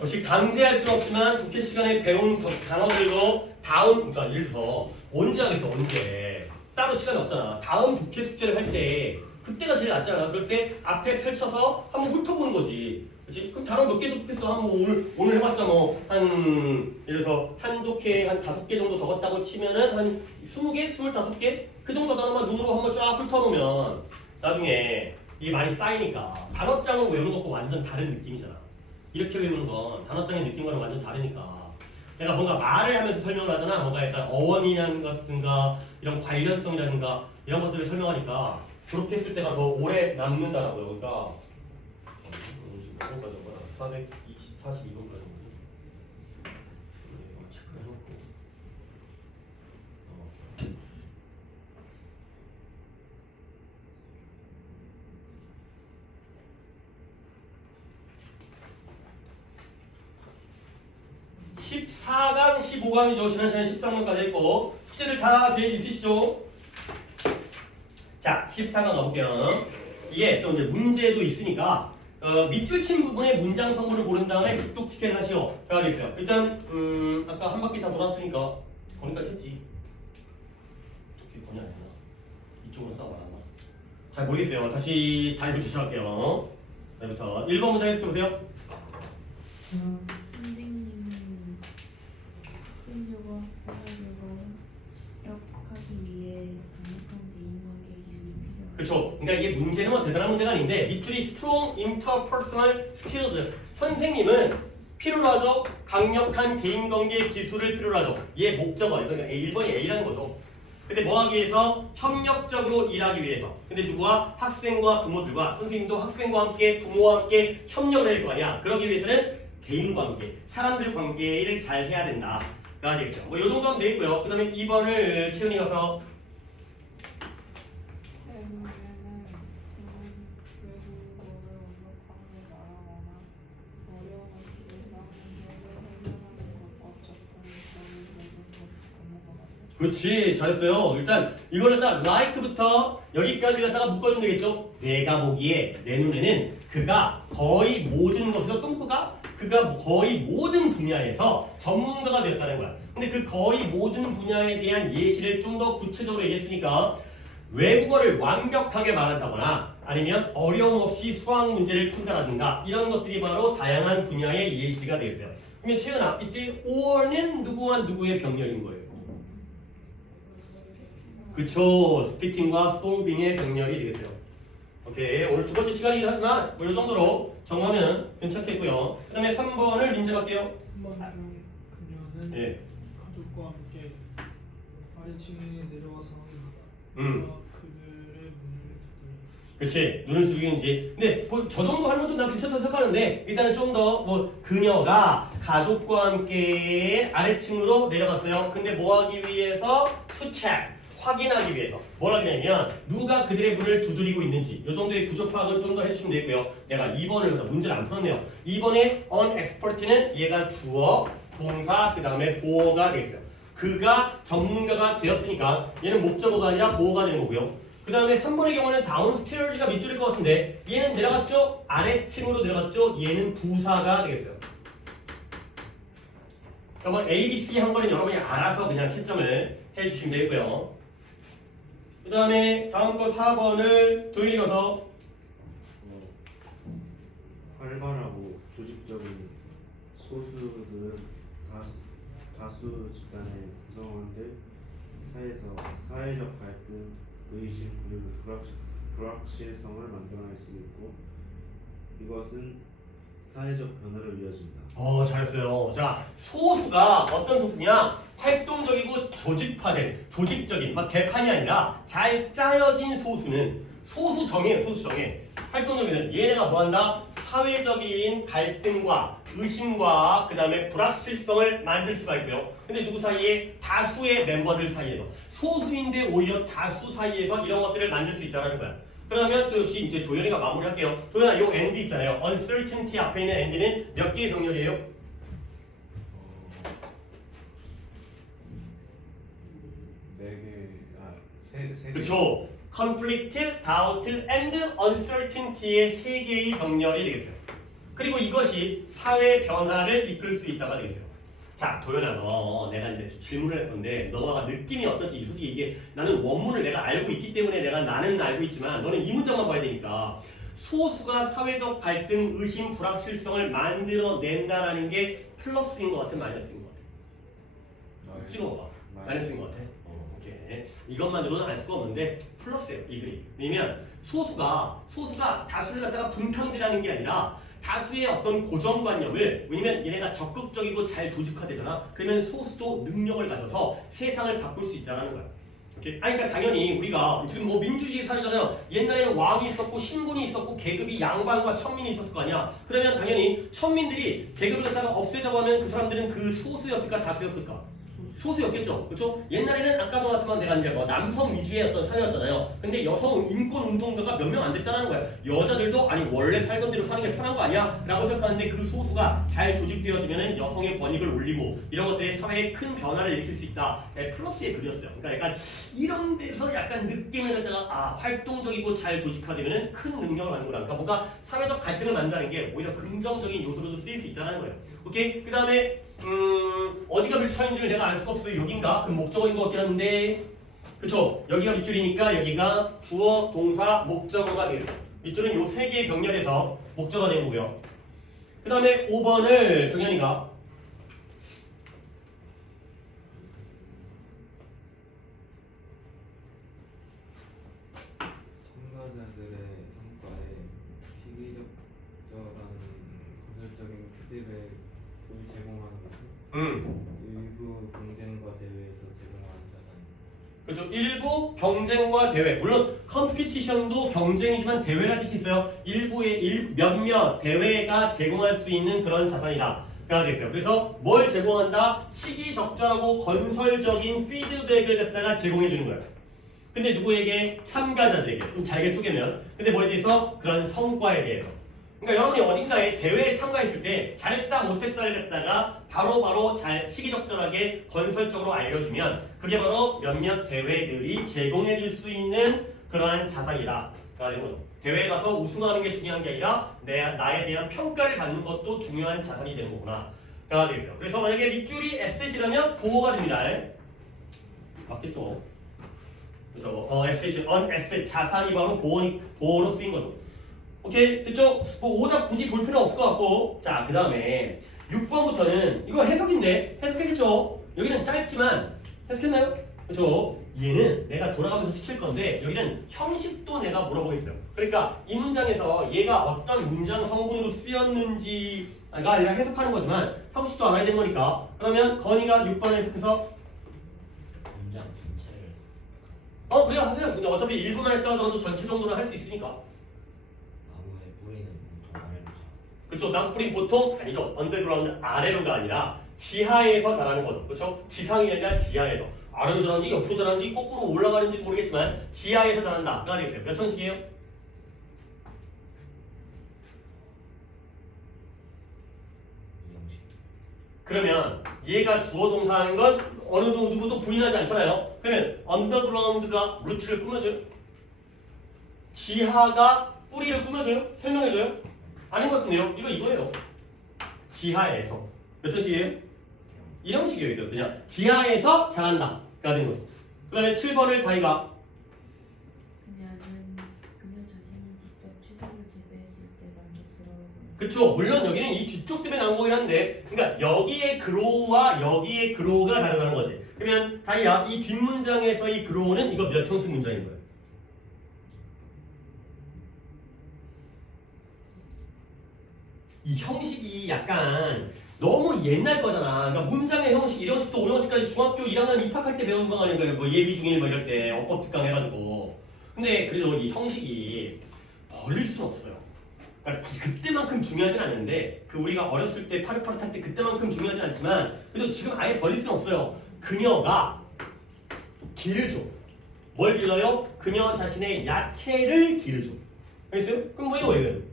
역시 강제할 수는 없지만 독해 시간에 배운 단어들도 그러니까 예를 들어서 언제 하겠어 언제 따로 시간이 없잖아. 다음 독해 숙제를 할 때 그때가 제일 낫잖아. 그럴 때 앞에 펼쳐서 한번 훑어보는 거지. 그렇지? 그럼 단어 몇 개 독했어? 한번 오늘 해봤자 한 예를 들어서 한 독해 한 5개 정도 적었다고 치면은 한 20개? 25개? 그 정도 단어만 눈으로 한번 쫙 훑어보면 나중에 이게 많이 쌓이니까 단어장을 외우는 것과 완전 다른 느낌이잖아. 이렇게 외우는 건 단어장의 느낌과는 완전 다르니까 내가 뭔가 말을 하면서 설명을 하잖아. 뭔가 약간 어원이라든가 이런 관련성이라든가 이런 것들을 설명하니까 그렇게 했을 때가 더 오래 남는다라고요. 그러니까 지금 몇번까지 온 거야? 42번까지 온 거지. 이거 체크해놓고 14강, 15강이죠. 지난 시간에 13강까지 했고 숙제들 다 계획 있으시죠? 자, 14강 가볼게요. 이게 또 이제 문제도 있으니까 밑줄 친 부분에 문장 성분을 고른 다음에 직독 직해를 하시오. 가 되겠어요. 일단 아까 한 바퀴 다 돌았으니까 거기까지 했지. 어떻게 거냐 했나? 이쪽으로 하다 말았나? 잘 모르겠어요. 다시 다리부터 시작할게요. 다리부터 1번 문장 해석해보세요. 선생님이 학생들과 학생들과 협력하기 위해 강력한 대인관계 기술이 필요하다. 그렇죠. 그러니까 이게 문제는 뭐 대단한 문제가 아닌데 밑줄이 strong interpersonal skills. 선생님은 필요로 하죠. 강력한 대인관계 기술을 필요로 하죠. 얘 목적어. 그러니까 1번이 A라는 거죠. 근데 뭐 하기 위해서? 협력적으로 일하기 위해서. 근데 누구와? 학생과 부모들과 선생님도 학생과 함께 부모와 함께 협력을 해야 될 거 아니야. 그러기 위해서는 대인관계, 사람들 관계를 잘 해야 된다가 되겠어요. 뭐 이 정도 하면 되겠고요. 그 다음에 2번을 채은이 가서 그렇지, 잘했어요. 일단 이거를 딱 like부터 여기까지 갖다가 묶어주면 되겠죠. 내가 보기에 내 눈에는 그가 거의 모든 것에서 그가 거의 모든 분야에서 전문가가 되었다는 거야. 근데 그 거의 모든 분야에 대한 예시를 좀 더 구체적으로 얘기했으니까 외국어를 완벽하게 말한다거나 아니면 어려움 없이 수학 문제를 푼다라든가 이런 것들이 바로 다양한 분야의 예시가 되겠어요. 그러면 채은아, 이때 or는 누구와 누구의 병렬인 거예요? 그쵸, 스피킹과 solving의 병렬이 되겠어요. 오케이, 오늘 두 번째 시간이긴 하지만 뭐 이 정도로 정하면 괜찮겠고요. 그 다음에 3번을 민재 갈게요. 3번 중 그녀는 예. 가족과 함께 아래층에 내려와서 그들의 문을 두드려. 그치, 눈을 숙이는지. 근데 뭐 저 정도 하는 것도 난 괜찮다고 생각하는데 일단은 좀 더 뭐 그녀가 가족과 함께 아래층으로 내려갔어요. 근데 뭐 하기 위해서? To check. 확인하기 위해서 뭘 하냐면 누가 그들의 문을 두드리고 있는지 이 정도의 구조 파악은 좀 더 해주시면 되고요. 내가 2번을 문제를 안 풀었네요. 2번에 unexpert는 얘가 주어, 동사, 그 다음에 보어가 되겠어요. 그가 전문가가 되었으니까 얘는 목적어가 아니라 보어가 되는 거고요. 그 다음에 3번의 경우는 downstairs가 밑줄일 것 같은데 얘는 내려갔죠? 아래층으로 내려갔죠? 얘는 부사가 되겠어요. 그러면 A, B, C 한 번은 여러분이 알아서 그냥 채점을 해주시면 되고요. 그 다음에 다음 거 4번을 도일이 가서 활발하고 조직적인 소수들은 다수 집단의 구성원들 사이에서 사회적 갈등, 의심 그리고 불확실성을 만들어낼 수 있고 이것은 사회적 변화를 이어진다. 잘했어요. 자, 소수가 어떤 소수냐? 활동적이고 조직화된, 조직적인, 막 개판이 아니라 잘 짜여진 소수는 소수정예예요, 소수정예. 활동적인 얘네가 뭐한다? 사회적인 갈등과 의심과 그 다음에 불확실성을 만들 수가 있고요. 근데 누구 사이에? 다수의 멤버들 사이에서. 소수인데 오히려 다수 사이에서 이런 것들을 만들 수 있다는 거야. 그러면 또 역시 이제 도현이가 마무리할게요. 도현아, 요 엔드 있잖아요. uncertainty 앞에 있는 엔드는 몇 개의 병렬이에요? 세 개. 그쵸. conflict, doubt, and uncertainty의 세 개의 병렬이 되겠어요. 그리고 이것이 사회 변화를 이끌 수 있다가 되겠어요. 자, 도현아, 너 내가 이제 질문을 할 건데 너가 느낌이 어떤지 솔직히 이게 나는 원문을 내가 알고 있기 때문에 내가 나는 알고 있지만 너는 이 문장만 봐야 되니까 소수가 사회적 갈등, 의심, 불확실성을 만들어낸다라는 게 플러스인 것 같아, 마이너스인 것 같아? 찍어봐. 마이너스인 것 같아? 오케이. 이것만으로는 알 수가 없는데 플러스예요, 이 그림. 왜냐면 소수가 다수를 갖다가 분탕질하는 게 아니라 다수의 어떤 고정관념을, 왜냐면 얘네가 적극적이고 잘 조직화되잖아. 그러면 소수도 능력을 가져서 세상을 바꿀 수 있다는 거야. 오케이? 그러니까 당연히 우리가 지금 뭐 민주주의 사회잖아요. 옛날에는 왕이 있었고 신분이 있었고 계급이 양반과 천민이 있었을 거 아니야. 그러면 당연히 천민들이 계급을 갖다가 없애자고 하면 그 사람들은 그 소수였을까 다수였을까? 소수였겠죠. 그렇죠? 옛날에는 아까도 같지만 내가 이제 뭐 남성 위주의 어떤 사회였잖아요. 근데 여성 인권 운동가가 몇 명 안 됐다는 거야. 여자들도 아니 원래 살던 대로 사는 게 편한 거 아니야? 라고 생각하는데 그 소수가 잘 조직되어지면은 여성의 권익을 올리고 이런 것들이 사회에 큰 변화를 일으킬 수 있다. 플러스의 글이었어요. 그러니까 약간 이런 데서 약간 느낌을 갖다가 활동적이고 잘 조직화되면은 큰 능력을 갖는구나. 그러니까 뭔가 사회적 갈등을 만든다는 게 오히려 긍정적인 요소로도 쓰일 수 있다는 거예요. 오케이? 그 다음에 어디가 밑줄인지를 내가 알 수가 없어요. 여긴가? 그럼 목적어인 것 같긴 한데 그쵸? 여기가 밑줄이니까 여기가 주어, 동사, 목적어가 되겠어요. 밑줄은 요 세 개의 병렬에서 목적어가 되는 거고요. 그 다음에 5번을 정현이가 참가자들의 성과에 시기적절한 건설적인 피드백을 제공하는 것은 일부 경쟁과 대회에서 제공하는 자산입니다. 그렇죠. 일부 경쟁과 대회. 물론 컴피티션도 경쟁이지만 대회라는 뜻이 있어요. 일부의 몇몇 대회가 제공할 수 있는 그런 자산이다. 가 되겠어요. 그래서 뭘 제공한다? 시기적절하고 건설적인 피드백을 갖다가 제공해 주는 거예요. 근데 누구에게? 참가자들에게. 좀 잘게 쪼개면. 근데 뭐에 대해서? 그런 성과에 대해서. 그러니까 여러분이 어딘가에 대회에 참가했을 때 잘했다 못했다를 갖다가 바로바로 잘 시기적절하게 건설적으로 알려주면 그게 바로 몇몇 대회들이 제공해 줄 수 있는 그러한 자산이다. 가 되는 거죠. 대회에 가서 우승하는 게 중요한 게 아니라 나에 대한 평가를 받는 것도 중요한 자산이 되는 거구나. 가 되겠어요. 그래서 만약에 밑줄이 SH라면 보호가 됩니다. 맞겠죠? 그죠? SH, unasset 자산이 바로 보호로 쓰인 거죠. 오케이? 됐죠? 뭐 오답 굳이 볼 필요 없을 것 같고. 자, 그 다음에 6번부터는 이거 해석인데 해석했겠죠? 여기는 짧지만 해석했나요? 그렇죠? 얘는 내가 돌아가면서 시킬 건데 여기는 형식도 내가 물어보겠어요. 그러니까 이 문장에서 얘가 어떤 문장 성분으로 쓰였는지가 아니라 해석하는 거지만 형식도 알아야 되는 거니까. 그러면 건이가 6번을 해석해서 문장 전체를 그래요 하세요. 근데 어차피 1분만 했다 하더라도 전체 정도는 할 수 있으니까. 나무에 뿌리는 보통 아래로 그쵸? 나무 뿌린 보통 아니죠. 언더그라운드 아래로가 아니라 지하에서 자라는 거죠. 그렇죠? 지상이 아니라 지하에서. 아래로 자라는지 옆으로 자라는지 거꾸로 올라가는지 모르겠지만 지하에서 자란다가 되겠어요. 몇 형식이에요? 이형식 그러면 얘가 주어 동사하는 건 어느 누구도 부인하지 않잖아요. 그러면 언더그라운드가 루트를 꾸며줘요? 지하가 뿌리를 꾸며줘요? 설명해줘요? 아닌 것 같은데요? 이거예요. 지하에서. 몇 형식이에요? 1형식이에요. 이거 그냥 지하에서 자란다 가 되는 거죠. 그 다음에 7번을 다이가 그녀는 그녀 자신은 직접 채소를 재배했을 때 만족스러워. 그쵸. 물론 여기는 이 뒤쪽 때문에 나온 거긴 한데, 그러니까 여기의 그로우와 여기의 그로우가 다르다는 거지. 그러면 다이야, 이 뒷문장에서 이 그로우는 이거 몇 형식 문장인 거예요? 이 형식이 약간 너무 옛날 거잖아. 그러니까 문장의 형식, 1형식부터 5형식까지 중학교 1학년 입학할 때 배운 거 아닌가요? 뭐 예비 중일 뭐 이럴 때 어법 특강 해가지고. 근데 그래도 이 형식이 버릴 수는 없어요. 그러니까 그때만큼 중요하진 않은데, 그 우리가 어렸을 때 파릇파릇할 때 그때만큼 중요하진 않지만, 그래도 지금 아예 버릴 수는 없어요. 그녀가 기르죠. 뭘 길러요? 그녀 자신의 야채를 기르죠. 알겠어요? 그럼 뭐예요, 얘는?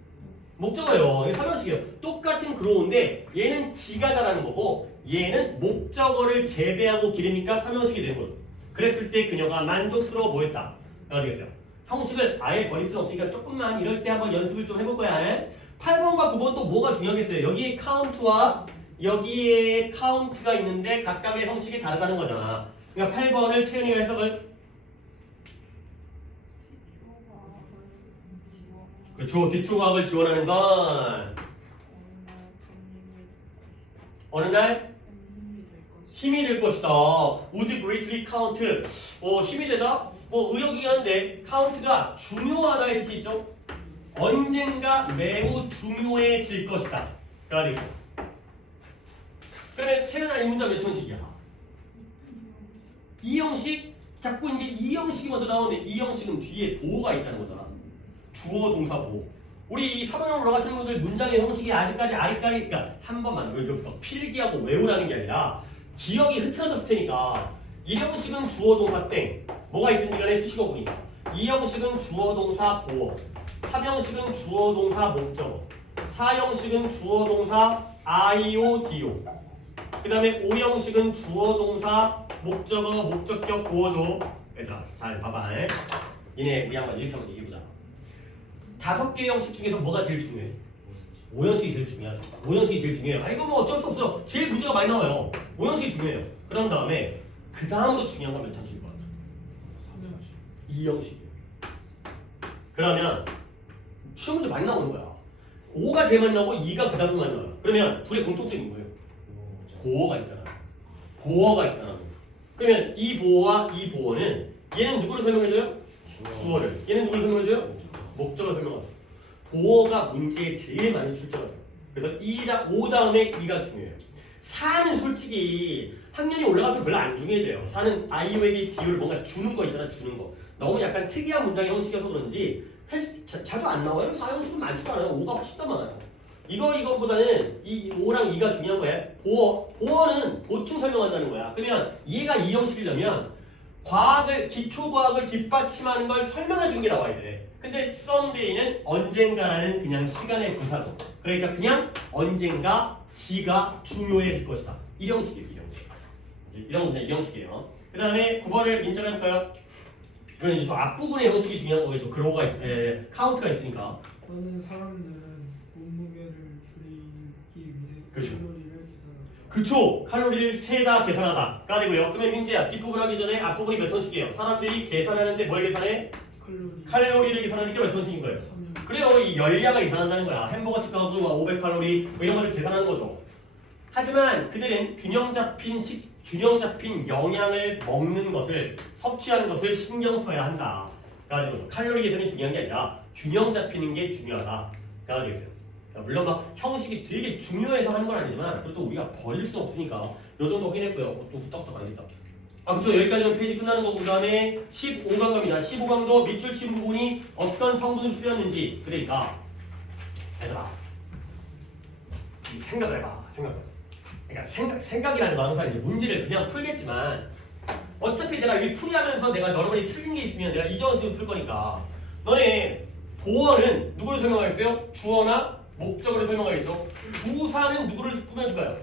목적어예요. 이게 3형식이에요. 똑같은 그로우인데 얘는 지가 잘하는 거고 얘는 목적어를 재배하고 기르니까 3형식이 되는 거죠. 그랬을 때 그녀가 만족스러워 보였다. 알겠어요? 형식을 아예 버릴 수는 없으니까 조금만 이럴 때 한번 연습을 좀 해볼 거야. 8번과 9번 또 뭐가 중요하겠어요? 여기에 카운트와 여기에 카운트가 있는데 각각의 형식이 다르다는 거잖아. 그러니까 8번을 채은이가 해석을. 그렇죠. 기초과학을 지원하는 건 어느 날 힘이 될 것이다. would greatly count. 힘이 되다? 의역이긴 한데 count가 중요하다의 뜻이 있죠. 언젠가 매우 중요해질 것이다. 가 되겠어. 그러면 채은아 이 문장 몇 형식이야? 이 형식? 자꾸 이제 이 형식이 먼저 나오는데 이 형식은 뒤에 보호가 있다는 거잖아. 주어 동사 보호. 우리 이 사번형으로 가시는 분들 문장의 형식이 아직까지 아리까리, 그러니까 한 번만 이거 필기하고 외우라는 게 아니라 기억이 흐트러졌을 테니까 이 형식은 주어 동사 땡 뭐가 있든지 간에 수식어 보니까 이 형식은 주어 동사 보호, 3형식은 주어 동사 목적어, 4형식은 주어 동사 IODO, 그 다음에 5형식은 주어 동사 목적어 목적격 보호죠. 얘들아 잘 봐봐. 얘네 우리 한번 이렇게 한번 얘기해보자. 5개의 형식 중에서 뭐가 제일 중요해? 5형식이 제일 중요하죠. 5형식이 제일 중요해요. 이거 뭐 어쩔 수 없어요. 제일 문제가 많이 나와요. 5형식이 중요해요. 그런 다음에 그 다음으로 중요한 건 몇 형식일 것 같아요? 3형식. 2형식이에요. 그러면 시험 문제 많이 나오는 거야. 5가 제일 많이 나오고 2가 그 다음에 많이 나와요. 그러면 둘의 공통점이 뭐예요? 보어가 있잖아. 보어가 있잖아. 그러면 이 보어와 이 보어는 얘는 누구를 설명해줘요? 주어를. 얘는 누구를 설명해줘요? 목적을 설명하죠. 보어가 문제에 제일 많이 출제가 돼요. 그래서 5 다음에 2가 중요해요. 4는 솔직히 학년이 올라가서 별로 안 중요해져요. 4는 아이오에게 기호를 뭔가 주는 거 있잖아. 주는 거. 너무 약간 특이한 문장의 형식이어서 그런지 자주 안 나와요. 4형식은 많지도 않아요. 5가 훨씬 더 많아요. 이거보다는 이 5랑 2가 중요한 거예요. 보어는 보충 설명한다는 거야. 그러면 얘가 2형식이려면 기초과학을 뒷받침하는 걸 설명해 준 게 나와야 돼. 근데 썸데이는 언젠가라는 그냥 시간의 부사죠. 그러니까 그냥 언젠가 지가 중요해질 것이다. 1형식이에요. 1형식. 1형식이에요. 그 다음에 9번을 인정해볼까요? 이건 이제 또 앞부분의 형식이 중요한 거겠죠. 그로우가 카운트가 있으니까. 많은 사람들은 몸무게를 줄이기 위해 그렇죠. 칼로리를 계산합니다. 그쵸. 칼로리를 세다 계산하다가 되고요. 그러면 민재야 뒷부분 하기 전에 앞부분이 몇 톤씩이에요? 사람들이 계산하는데 뭘 계산해? 칼로리를 계산하니까 몇 톤씩인 거예요? 3형. 그래요. 이 열량을 계산한다는 거야. 햄버거 집 가도 500칼로리 뭐 이런 것들 계산하는 거죠. 하지만 그들은 균형 잡힌 영양을 먹는 것을 섭취하는 것을 신경 써야 한다. 그러니까 칼로리 계산이 중요한 게 아니라 균형 잡히는 게 중요하다. 가 되겠어요. 물론 막 형식이 되게 중요해서 하는 건 아니지만 그래도 우리가 버릴 수 없으니까 요 정도 확인했고요. 좀 후딱후딱 가야겠다. 그쵸. 여기까지는 페이지 끝나는 거고 그 다음에 15강감이다. 15강도 밑줄 친 부분이 어떤 성분을 쓰였는지. 그러니까 얘들아 생각을 해봐. 그러니까 생각이라는 건 항상 이제 문제를 그냥 풀겠지만 어차피 내가 여기 풀이하면서 내가 여러분이 틀린 게 있으면 내가 이정식으로 풀 거니까 너네 보어는 누구를 설명하겠어요? 주어나 목적으로 설명하겠죠. 부사는 누구를 꾸며줄까요?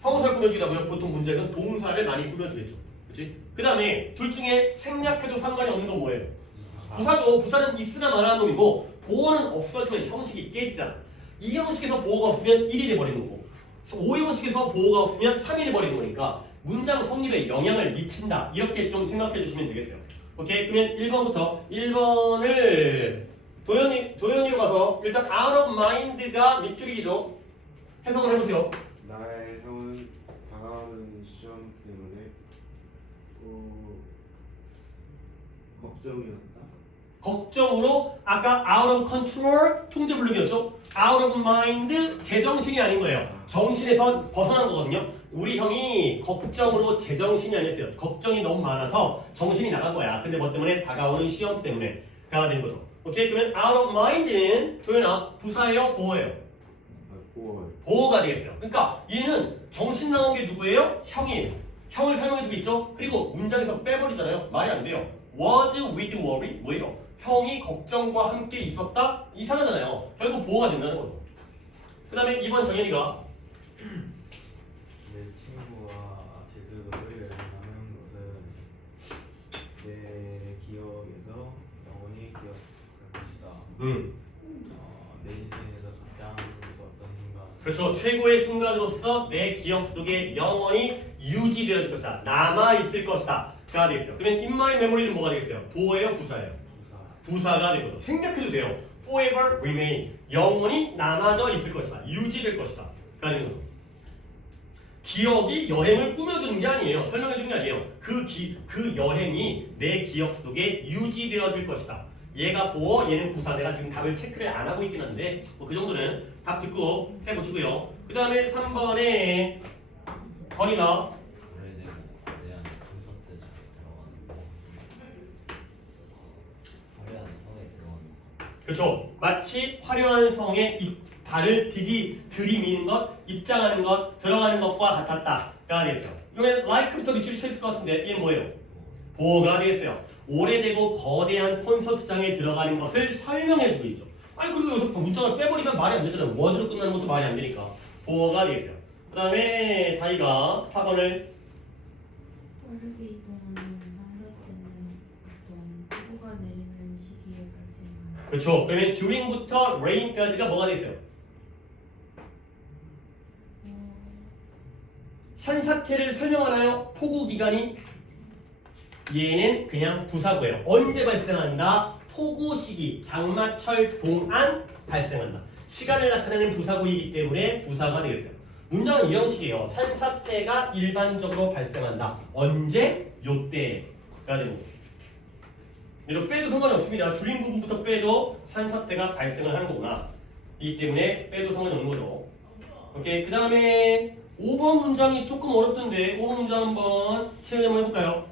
형용사를 꾸며주기다고요. 보통 문제에서는 동사를 많이 꾸며주겠죠. 그렇지? 그 다음에 둘 중에 생략해도 상관이 없는 건 뭐예요? 부사죠. 부사는 있으나 마나한 놈이고 보어는 없어지면 형식이 깨지잖아. 이 형식에서 보어가 없으면 1이 돼버리는 거고 5형식에서 보어가 없으면 3이 돼버리는 거니까 문장 성립에 영향을 미친다. 이렇게 좀 생각해 주시면 되겠어요. 오케이? 그러면 1번부터 1번을 도현이로 가서 일단 out of mind가 밑줄이죠. 해석을 해보세요. 나의 형은 다가오는 시험 때문에 걱정이었다. 걱정으로 아까 out of control 통제 불능이었죠. out of mind 제정신이 아닌 거예요. 정신에서 벗어난 거거든요. 우리 형이 걱정으로 제정신이 아니었어요. 걱정이 너무 많아서 정신이 나간 거야. 근데 뭐 때문에? 다가오는 시험 때문에 가 되는 거죠. 오케이? 그러면 out of mind는 도현아 부사예요? 보호예요? 보호가 되겠어요. 그러니까 얘는 정신 나간 게 누구예요? 형이에요. 형을 설명해주고 있죠. 그리고 문장에서 빼버리잖아요. 말이 안 돼요. was with worry 뭐예요? 형이 걱정과 함께 있었다? 이상하잖아요. 결국 보호가 된다는 거죠. 그 다음에 2번 정현이가 내 친구와 제대로 놀이를 하는 것은 내 기억에서 영원히 기억할 것이다. 내 인생에서 가장 어떤 순간 그렇죠. 최고의 순간으로서 내 기억 속에 영원히 유지되어질 것이다. 남아있을 것이다. 가 되겠어요. 그러면 in my memory는 뭐가 되겠어요? 보호예요? 부사예요? 부사가 되는 거죠. 생략해도 돼요. forever remain. 영원히 남아져 있을 것이다. 유지될 것이다. 가 되는 거죠. 기억이 여행을 꾸며주는 게 아니에요. 설명해주는 게 아니에요. 그 여행이 내 기억 속에 유지되어질 것이다. 얘가 보호, 얘는 부사. 내가 지금 답을 체크를 안 하고 있긴 한데 뭐 그 정도는 답 듣고 해보시고요. 그 다음에 3번에 건이가 오래되고 거대한 콘서트 장에 들어가는 거. 화려한 성에 들어가는 거. 그렇죠. 마치 화려한 성에 발을 들이미는 것, 입장하는 것, 들어가는 것과 같았다가 되겠어요. 이번엔 like부터 밑줄이 쳐 있을 것 같은데 얘는 뭐예요? 보호가 되겠어요. 오래되고 거대한 콘서트장에 들어가는 것을 설명해주고 있죠. 아니 그리고 여기서 문장을 빼버리면 말이 안 되잖아요. was로 끝나는 것도 말이 안 되니까 보호가 되겠어요. 그 다음에 다이가 4번을 홀리데이동은 상대 때는 보통 폭우가 내리는 시기에 발생하는 그렇죠. 그러면 during부터 rain까지가 뭐가 되겠어요? 산사태를 설명하나요? 폭우 기간이? 얘는 그냥 부사고예요. 언제 발생한다? 폭우 시기, 장마철 동안 발생한다. 시간을 나타내는 부사구이기 때문에 부사가 되겠어요. 문장은 이런 식이에요. 산사태가 일반적으로 발생한다. 언제? 요때가 되는 거예요. 그래서 빼도 상관이 없습니다. 줄인 부분부터 빼도 산사태가 발생을 하는 거구나. 이기 때문에 빼도 상관이 없는 거죠. 오케이. 그 다음에 5번 문장이 조금 어렵던데 5번 문장 한번 체크 한번 해볼까요?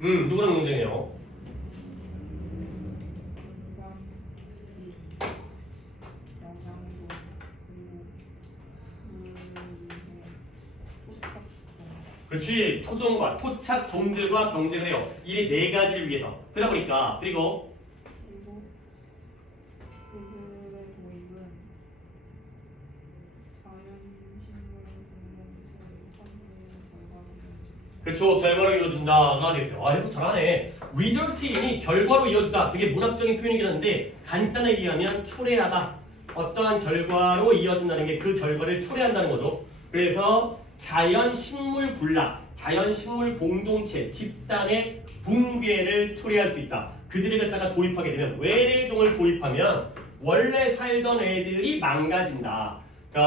누구랑 논쟁해요? 그렇지. 토종과 토착 종들과 경쟁을 해요. 이 네 가지를 위해서. 그러다 보니까 그리고 그들의 도입은 그렇죠. 결과로 이어준다가 됐어요. 해석 잘하네. result이 결과로 이어주다. 되게 문학적인 표현이긴 한데 간단하게 얘기하면 초래하다. 어떠한 결과로 이어진다는 게 그 결과를 초래한다는 거죠. 그래서 자연 식물 군락, 자연 식물 공동체, 집단의 붕괴를 초래할 수 있다. 그들을 갖다가 도입하게 되면 외래종을 도입하면 원래 살던 애들이 망가진다가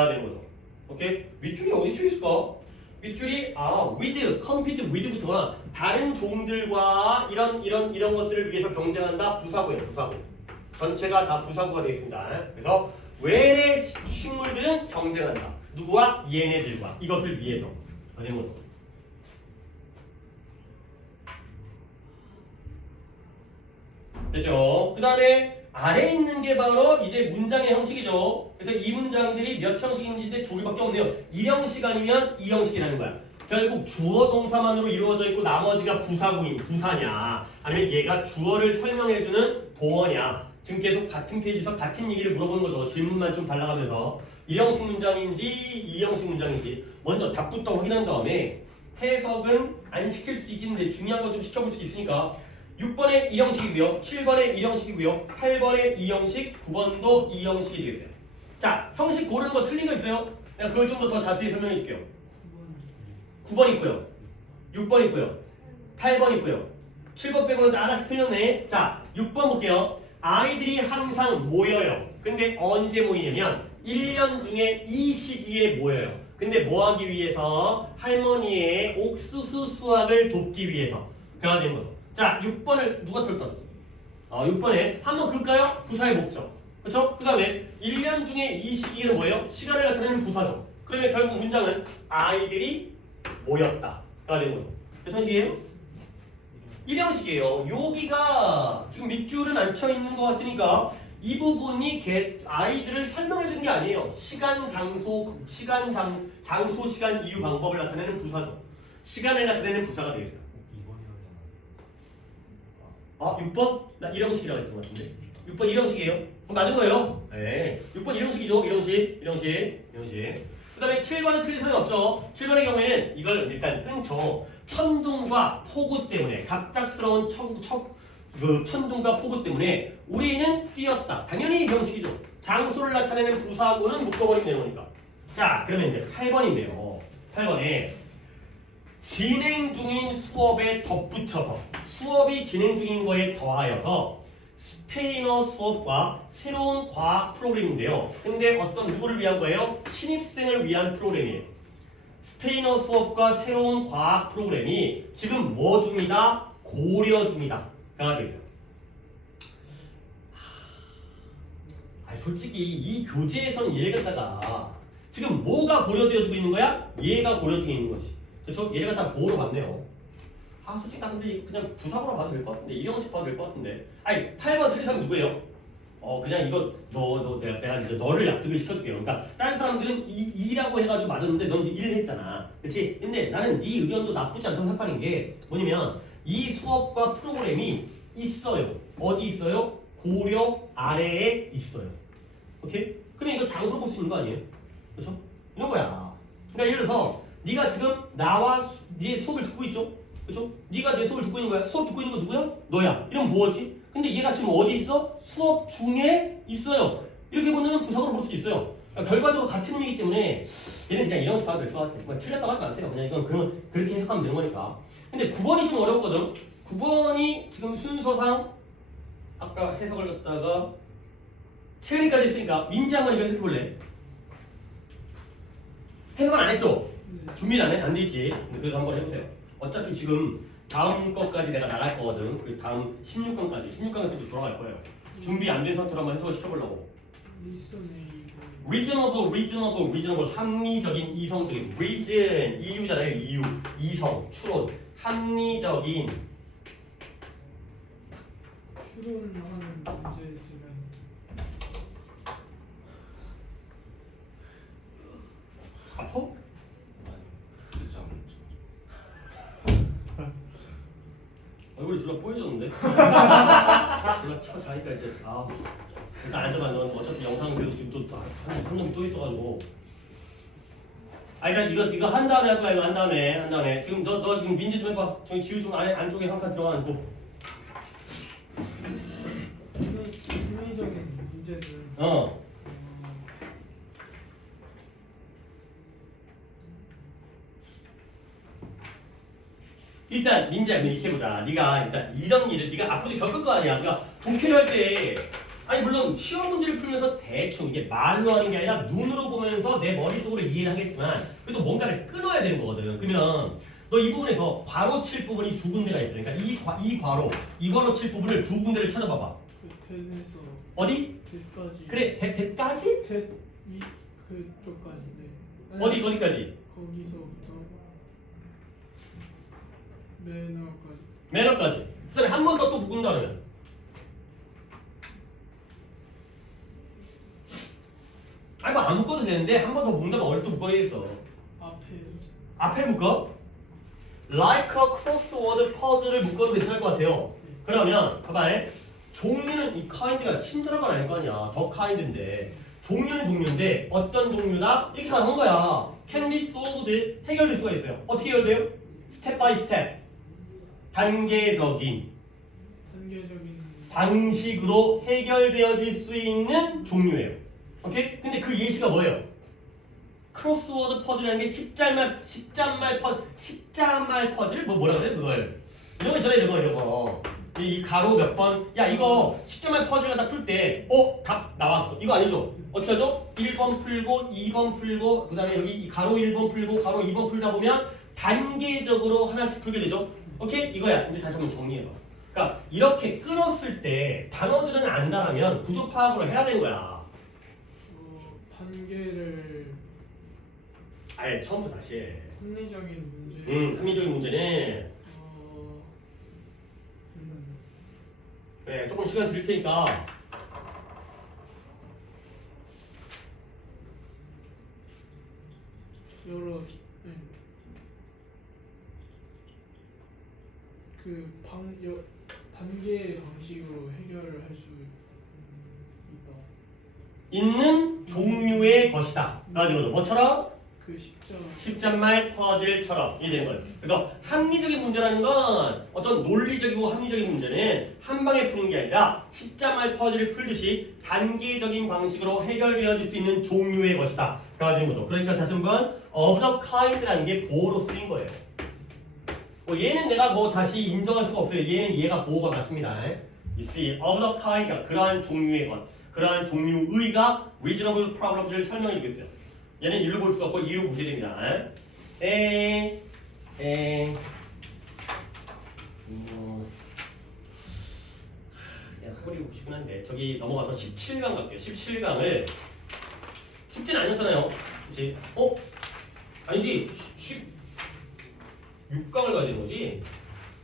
되는 거죠. 오케이? 밑줄이 어디 쳐 있을까? 밑줄이 with, compete with부터가 다른 종들과 이런 것들을 위해서 경쟁한다. 부사구예요. 부사구. 전체가 다 부사구가 되어 있습니다. 그래서 외래 식물들은 경쟁한다. 누구와? 얘네들과. 이것을 위해서 되는 거죠. 됐죠? 그 다음에 아래에 있는 게 바로 이제 문장의 형식이죠. 그래서 이 문장들이 몇 형식인지 두 개밖에 없네요. 1형식 아니면 2형식이라는 거야. 결국 주어 동사만으로 이루어져 있고 나머지가 부사구인 부사냐 아니면 얘가 주어를 설명해주는 보어냐. 지금 계속 같은 페이지에서 같은 얘기를 물어보는 거죠. 질문만 좀 달라가면서 1형식 문장인지 2형식 문장인지 먼저 답부터 확인한 다음에 해석은 안 시킬 수 있겠는데 중요한 거 좀 시켜볼 수 있으니까 6번에 2형식이고요. 7번에 1형식이고요. 8번에 2형식, 9번도 2형식이 되겠어요. 자, 형식 고르는 거 틀린 거 있어요? 내가 그걸 좀 더 자세히 설명해 줄게요. 9번 있고요. 6번 있고요. 8번 있고요. 7번 빼고는 다 하나씩 틀렸네. 자, 6번 볼게요. 아이들이 항상 모여요. 근데 언제 모이냐면 1년 중에 이 시기에 모여요. 근데 뭐 하기 위해서? 할머니의 옥수수 수확을 돕기 위해서. 그가 된 거죠. 자, 6번을 누가 틀었다? 6번에 한번 그을까요? 부사의 목적. 그렇죠? 그 다음에 1년 중에 이 시기는 뭐예요? 시간을 나타내는 부사죠. 그러면 결국 문장은 아이들이 모였다. 가 되는 거죠. 몇 형식이에요? 1형식이에요. 여기가 지금 밑줄은 안 쳐 있는 것 같으니까 이 부분이 아이들을 설명해 준 게 아니에요. 시간, 장소, 시간, 장소, 시간, 이유, 방법을 나타내는 부사죠. 시간을 나타내는 부사가 되겠어요. 2번이라고 6번? 나 1형식이라고 했던 것 같은데. 6번 1형식이에요. 그럼 맞은 거예요. 네. 6번 1형식이죠. 1형식. 그 다음에 7번은 틀린 소리 없죠. 7번의 경우에는 이걸 일단 끊죠. 천둥과 폭우 때문에 갑작스러운 천둥과 폭우 때문에 우리는 뛰었다. 당연히 이 형식이죠. 장소를 나타내는 부사하고는 묶어버리면 되는 거니까. 자, 그러면 이제 8번인데요. 8번에 진행 중인 수업에 덧붙여서 수업이 진행 중인 거에 더하여서 스페인어 수업과 새로운 과학 프로그램인데요. 근데 어떤 누구를 위한 거예요? 신입생을 위한 프로그램이에요. 스페인어 수업과 새로운 과학 프로그램이 지금 뭐 중이다? 고려 중이다. 가 되겠어요. 솔직히 이 교재에서는 얘를 갖다가 지금 뭐가 고려되어지고 있는 거야? 얘가 고려 중에 있는 거지. 그렇죠? 얘를 갖다가 보호로 봤네요. 솔직히 나 근데 그냥 부사고로 봐도 될 것 같은데 1형식 봐도 될 것 같은데. 8번 틀린 사람 누구예요? 그냥 이거 내가 이제 너를 납득을 시켜줄게요. 그러니까 다른 사람들은 2라고 해가지고 맞았는데 넌 이제 1 했잖아. 그렇지? 근데 나는 네 의견도 나쁘지 않다고 생각하는 게 뭐냐면 이 수업과 프로그램이 있어요. 어디 있어요? 고려 아래에 있어요. 오케이? 그럼 이거 장소 볼 수 있는 거 아니에요? 그렇죠? 이런 거야. 그러니까 예를 들어서 네가 지금 나와 네 수업을 듣고 있죠? 그렇죠? 네가 내 수업을 듣고 있는 거야. 수업 듣고 있는 거 누구야? 너야. 이러면 뭐지? 근데 얘가 지금 어디 있어? 수업 중에 있어요. 이렇게 보면 부사로 볼 수 있어요. 그러니까 결과적으로 같은 의미이기 때문에 얘는 그냥 이런 식으로 봐도 될 것 같아. 뭐 틀렸다고 하지 마세요. 그냥 이건 그렇게 해석하면 되는 거니까. 근데 9번이 좀 어렵거든. 9번이 지금 순서상 아까 해석을 갖다가 채은이까지 했으니까 민지 한번 이거 해석해 볼래? 해석은 안 했죠? 준비는 안 돼 있지. 근데 그래도 한번 해보세요. 어차피 지금 다음 것까지 내가 나갈 거거든. 그 다음 16강까지 16강에서도 돌아갈 거예요. 준비 안 된 상태로 한번 해석을 시켜보려고. reasonable 합리적인 이성적인 reason 이유잖아요. 이유 이성 추론 합리적인 추론을 하는 문제지만 아파? 그렇지 않죠. 얼굴이 졸라 뽀얘졌는데? 졸라 치고 자니까 이제 일단 앉아봐. 넌 어차피 영상 배우 지금 한 놈이 또 있어가지고 일단 이거 한 다음에 할 거야. 이거 한 다음에 지금 너 지금 민지 좀 해봐. 저기 지우 좀 안쪽에 한 칸 들어가고 합리적인 문제들 일단 민지야 이렇게 해보자. 네가 일단 이런 일을 네가 앞으로도 겪을 거 아니야. 그러니까 독해를 할 때 물론 시험 문제를 풀면서 대충 이게 말로 하는 게 아니라 눈으로 보면서 내 머릿속으로 이해를 하겠지만 그래도 뭔가를 끊어야 되는 거거든. 그러면 너 이 부분에서 괄호 칠 부분이 두 군데가 있어. 그러니까 이 괄호 칠 부분을 두 군데를 찾아봐봐. 대에서 어디? 대까지 그래 대까지? 그쪽까지 네. 어디까지? 거기서부터 매너까지 매너까지. 그다음에 한 번 더 또 묶은다 그러면 뭐 안 묶어도 되는데 한 번 더 묶는다면 어디 또 묶어야겠어. 앞에 묶어? Like a crossword puzzle을 묶어도 괜찮을 것 같아요. 그러면 봐봐. 종류는 이 kind가 친절한 건 아닐 거 아니야. 더 kind인데 종류는 종류인데 어떤 종류다? 이렇게 가는 거야. Can be solved 해결될 수가 있어요. 어떻게 해결돼요? Step by step 단계적인 방식으로 해결되어질 수 있는 종류예요. 오케이? 근데 그 예시가 뭐예요? 크로스워드 퍼즐이라는 게 십자말 퍼즐 뭐라 그래 그걸 이런 거 있잖아 이런 거 이 가로 몇 번 야 이거 십자말 퍼즐 갖다 풀 때 답 나왔어 이거 아니죠? 어떻게 하죠? 1번 풀고 2번 풀고 그 다음에 여기 이 가로 1번 풀고 가로 2번 풀다 보면 단계적으로 하나씩 풀게 되죠? 오케이? 이거야 이제 다시 한번 정리해봐. 그러니까 이렇게 끊었을 때 단어들은 안다라면 구조 파악으로 해야 되는 거야. 단계를 아예 처음부터 다시 해. 합리적인 문제. 합리적인 문제는 어, 그래 조금 시간 드릴 테니까 여러 단계 방식으로 해결을 할 수 있다. 있는 종류의 것이다. 그래가지고 뭐처럼? 그 십자말 퍼즐처럼 이게 되는 거예요. 그래서 합리적인 문제라는 건 어떤 논리적이고 합리적인 문제는 한 방에 푸는 게 아니라 십자말 퍼즐을 풀듯이 단계적인 방식으로 해결되어질 수 있는 종류의 것이다. 그래가지고 거죠. 그러니까 다시 한번 of the kind라는 게 보호로 쓰인 거예요. 얘는 내가 뭐 다시 인정할 수가 없어요. 얘는 얘가 보호가 맞습니다. You see, of the kind가 그러한 종류의 것, 그러한 종류의가 reasonable problems를 설명해 주겠어요. 얘는 일로 볼 수가 없고 이로 보셔야 됩니다. 그냥 허리 보고 싶긴 한데 저기 넘어가서 17강 갈게요. 17강을 숙제는 아니었잖아요. 그치? 아니지. 16강을 가야 되는 거지.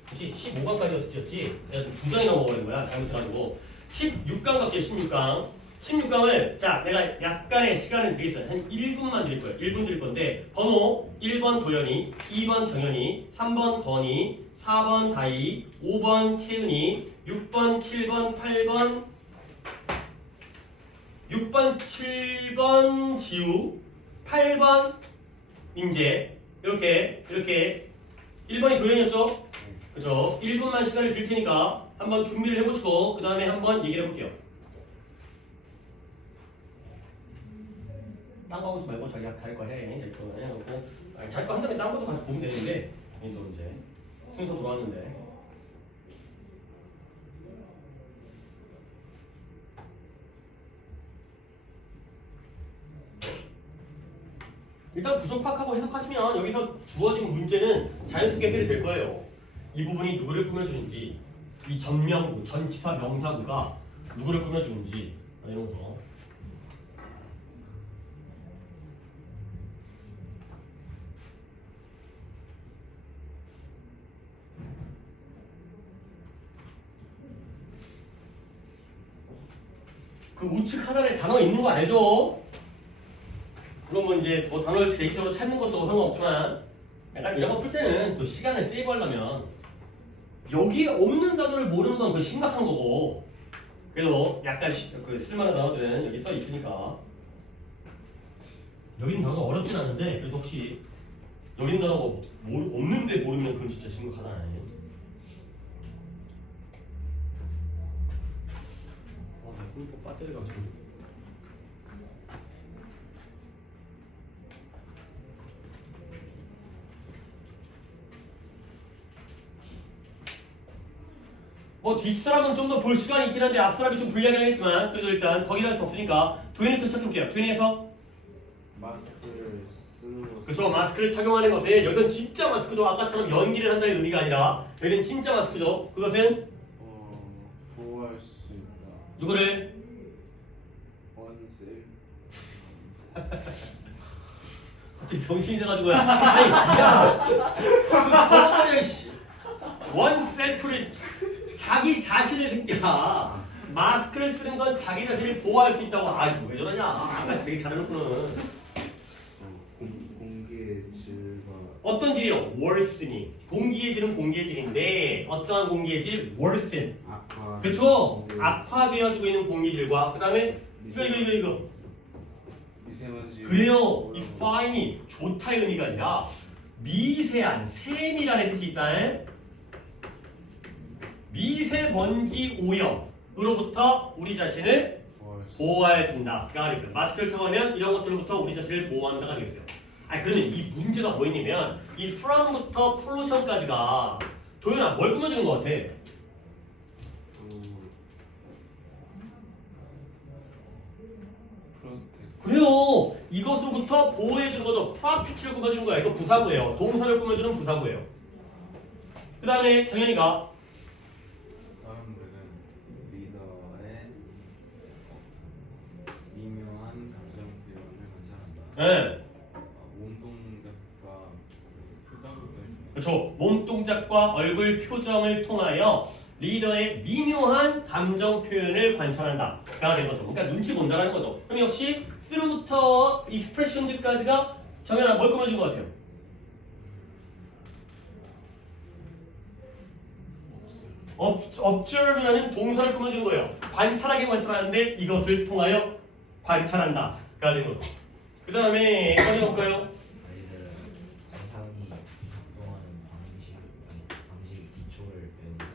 그치? 15강까지가 숙제였지. 내가 두 장이 넘어버린 거야. 잘못해가지고. 16강 갈게요. 16강. 16강을 자 내가 약간의 시간을 드리겠어요. 한 1분만 드릴 거예요. 1분 드릴 건데 번호 1번 도연이, 2번 정연이, 3번 건이, 4번 다희, 5번 채은이, 6번 7번 8번 6번 7번 지우, 8번 민재 이렇게 1번이 도연이었죠? 그죠? 1분만 시간을 드릴 테니까 한번 준비를 해보시고 그 다음에 한번 얘기를 해볼게요. 딴 거 하지 말고 자기 할 거 해. 자기 거 해놓고 자기 거 한다면 딴 것도 같이 보면 되는데 너 이제 순서 돌아왔는데 일단 구조 파악하고 해석하시면 여기서 주어진 문제는 자연스럽게 해결이 될 거예요. 이 부분이 누구를 꾸며주는지 이 전명구, 전치사 명사구가 누구를 꾸며주는지 이런 거. 그 우측 하단에 단어 있는 거 알죠? 물론 뭐 이제 뭐 단어를 대기적으로 찾는 것도 상관없지만 약간 이런 거 풀 때는 또 시간을 세이브하려면 여기에 없는 단어를 모르는 건 그 심각한 거고 그래도 약간 그 쓸만한 단어들은 여기 써 있으니까 여기 있는 단어가 어렵진 않은데 그래도 혹시 여기 있는 단어가 없는데 모르면 그건 진짜 심각하다. 배터리가 좀 뭐 뒷사람은 좀 더 볼 시간이 있긴 한데 앞사람이 좀 불리하긴 하겠지만 그래도 일단 더 일할 수 없으니까 도현이부터 시작해볼게요. 도현이에서 마스크를 쓰는 것. 그쵸 마스크를 착용하는 것에 여기서 진짜 마스크죠. 아까처럼 연기를 한다는 의미가 아니라 여기는 진짜 마스크죠. 그것은 보호할 수 있다. 누구를? 원셀. 갑자기 병신이 돼가지고야. 아니 야 원셀프를 자기 자신을 새끼야. 마스크를 쓰는 건 자기 자신을 보호할 수 있다고. 왜 저러냐. 아까 되게 잘해놓고는. 공기의 질과 어떤 질이요? worsening. 공기의 질은 공기의 질인데 어떠한 공기의 질? worsen. 악화. 그쵸? 악화되어지고 있는 공기질과 그 다음에 이거 미세먼지. 그래요. 이 fine이 좋다의 의미가 아니라 미세한 세밀한의 뜻이 있다. 미세먼지 오염으로부터 우리 자신을 보호해준다가 되겠어요. 마스크를 착용하면 이런 것들로부터 우리 자신을 보호한다가 되겠어요. 아니 그러면 이 문제가 뭐였냐면 이 from부터 pollution까지가 도현아 뭘 꾸며주는 것 같아? 프로텍. 그래요. 이것으로부터 보호해주는 거죠. protect를 꾸며주는 거야. 이거 부사구예요. 동사를 꾸며주는 부사구예요. 그 다음에 정현이가 사람들은 리더의 미묘한 감정 표현을 관찰한다. 네. 몸동작과 표정을 그렇죠. 몸동작과 얼굴 표정을 통하여 리더의 미묘한 감정 표현을 관찰한다가 된 거죠. 그러니까 눈치 본다라는 거죠. 그럼 역시 through부터 expressions까지가 정현아 뭘 꾸며준 것 같아요? observe라는 동사를 꾸며준 거예요. 관찰하긴 관찰하는데 이것을 통하여 관찰한다가 된 거죠. 그 다음에 어디 볼까요? 아이들은 세상이 작동하는 방식 기초를 배운다.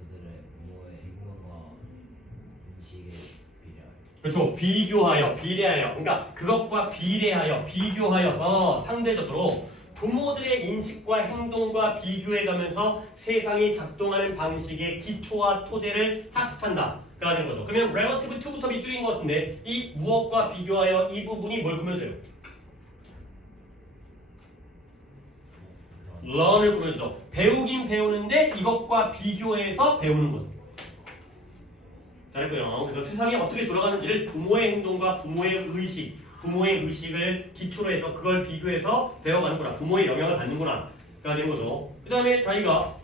그들의 부모의 행동과 인식에 비례하여. 그렇죠. 비교하여, 비례하여. 그러니까 그것과 비례하여, 비교하여서 상대적으로 부모들의 인식과 행동과 비교해가면서 세상이 작동하는 방식의 기초와 토대를 학습한다가 되는 거죠. 그러면 relative to부터 밑줄인 것 같은데 이 무엇과 비교하여 이 부분이 뭘 꾸며줘요? learn을 꾸며주죠. 배우긴 배우는데 이것과 비교해서 배우는 거죠. 잘했고요. 그래서 세상이 어떻게 돌아가는지를 부모의 행동과 부모의 의식을 기초로 해서 그걸 비교해서 배워가는구나. 부모의 영향을 받는구나. 가 되는 거죠. 그 다음에 다이가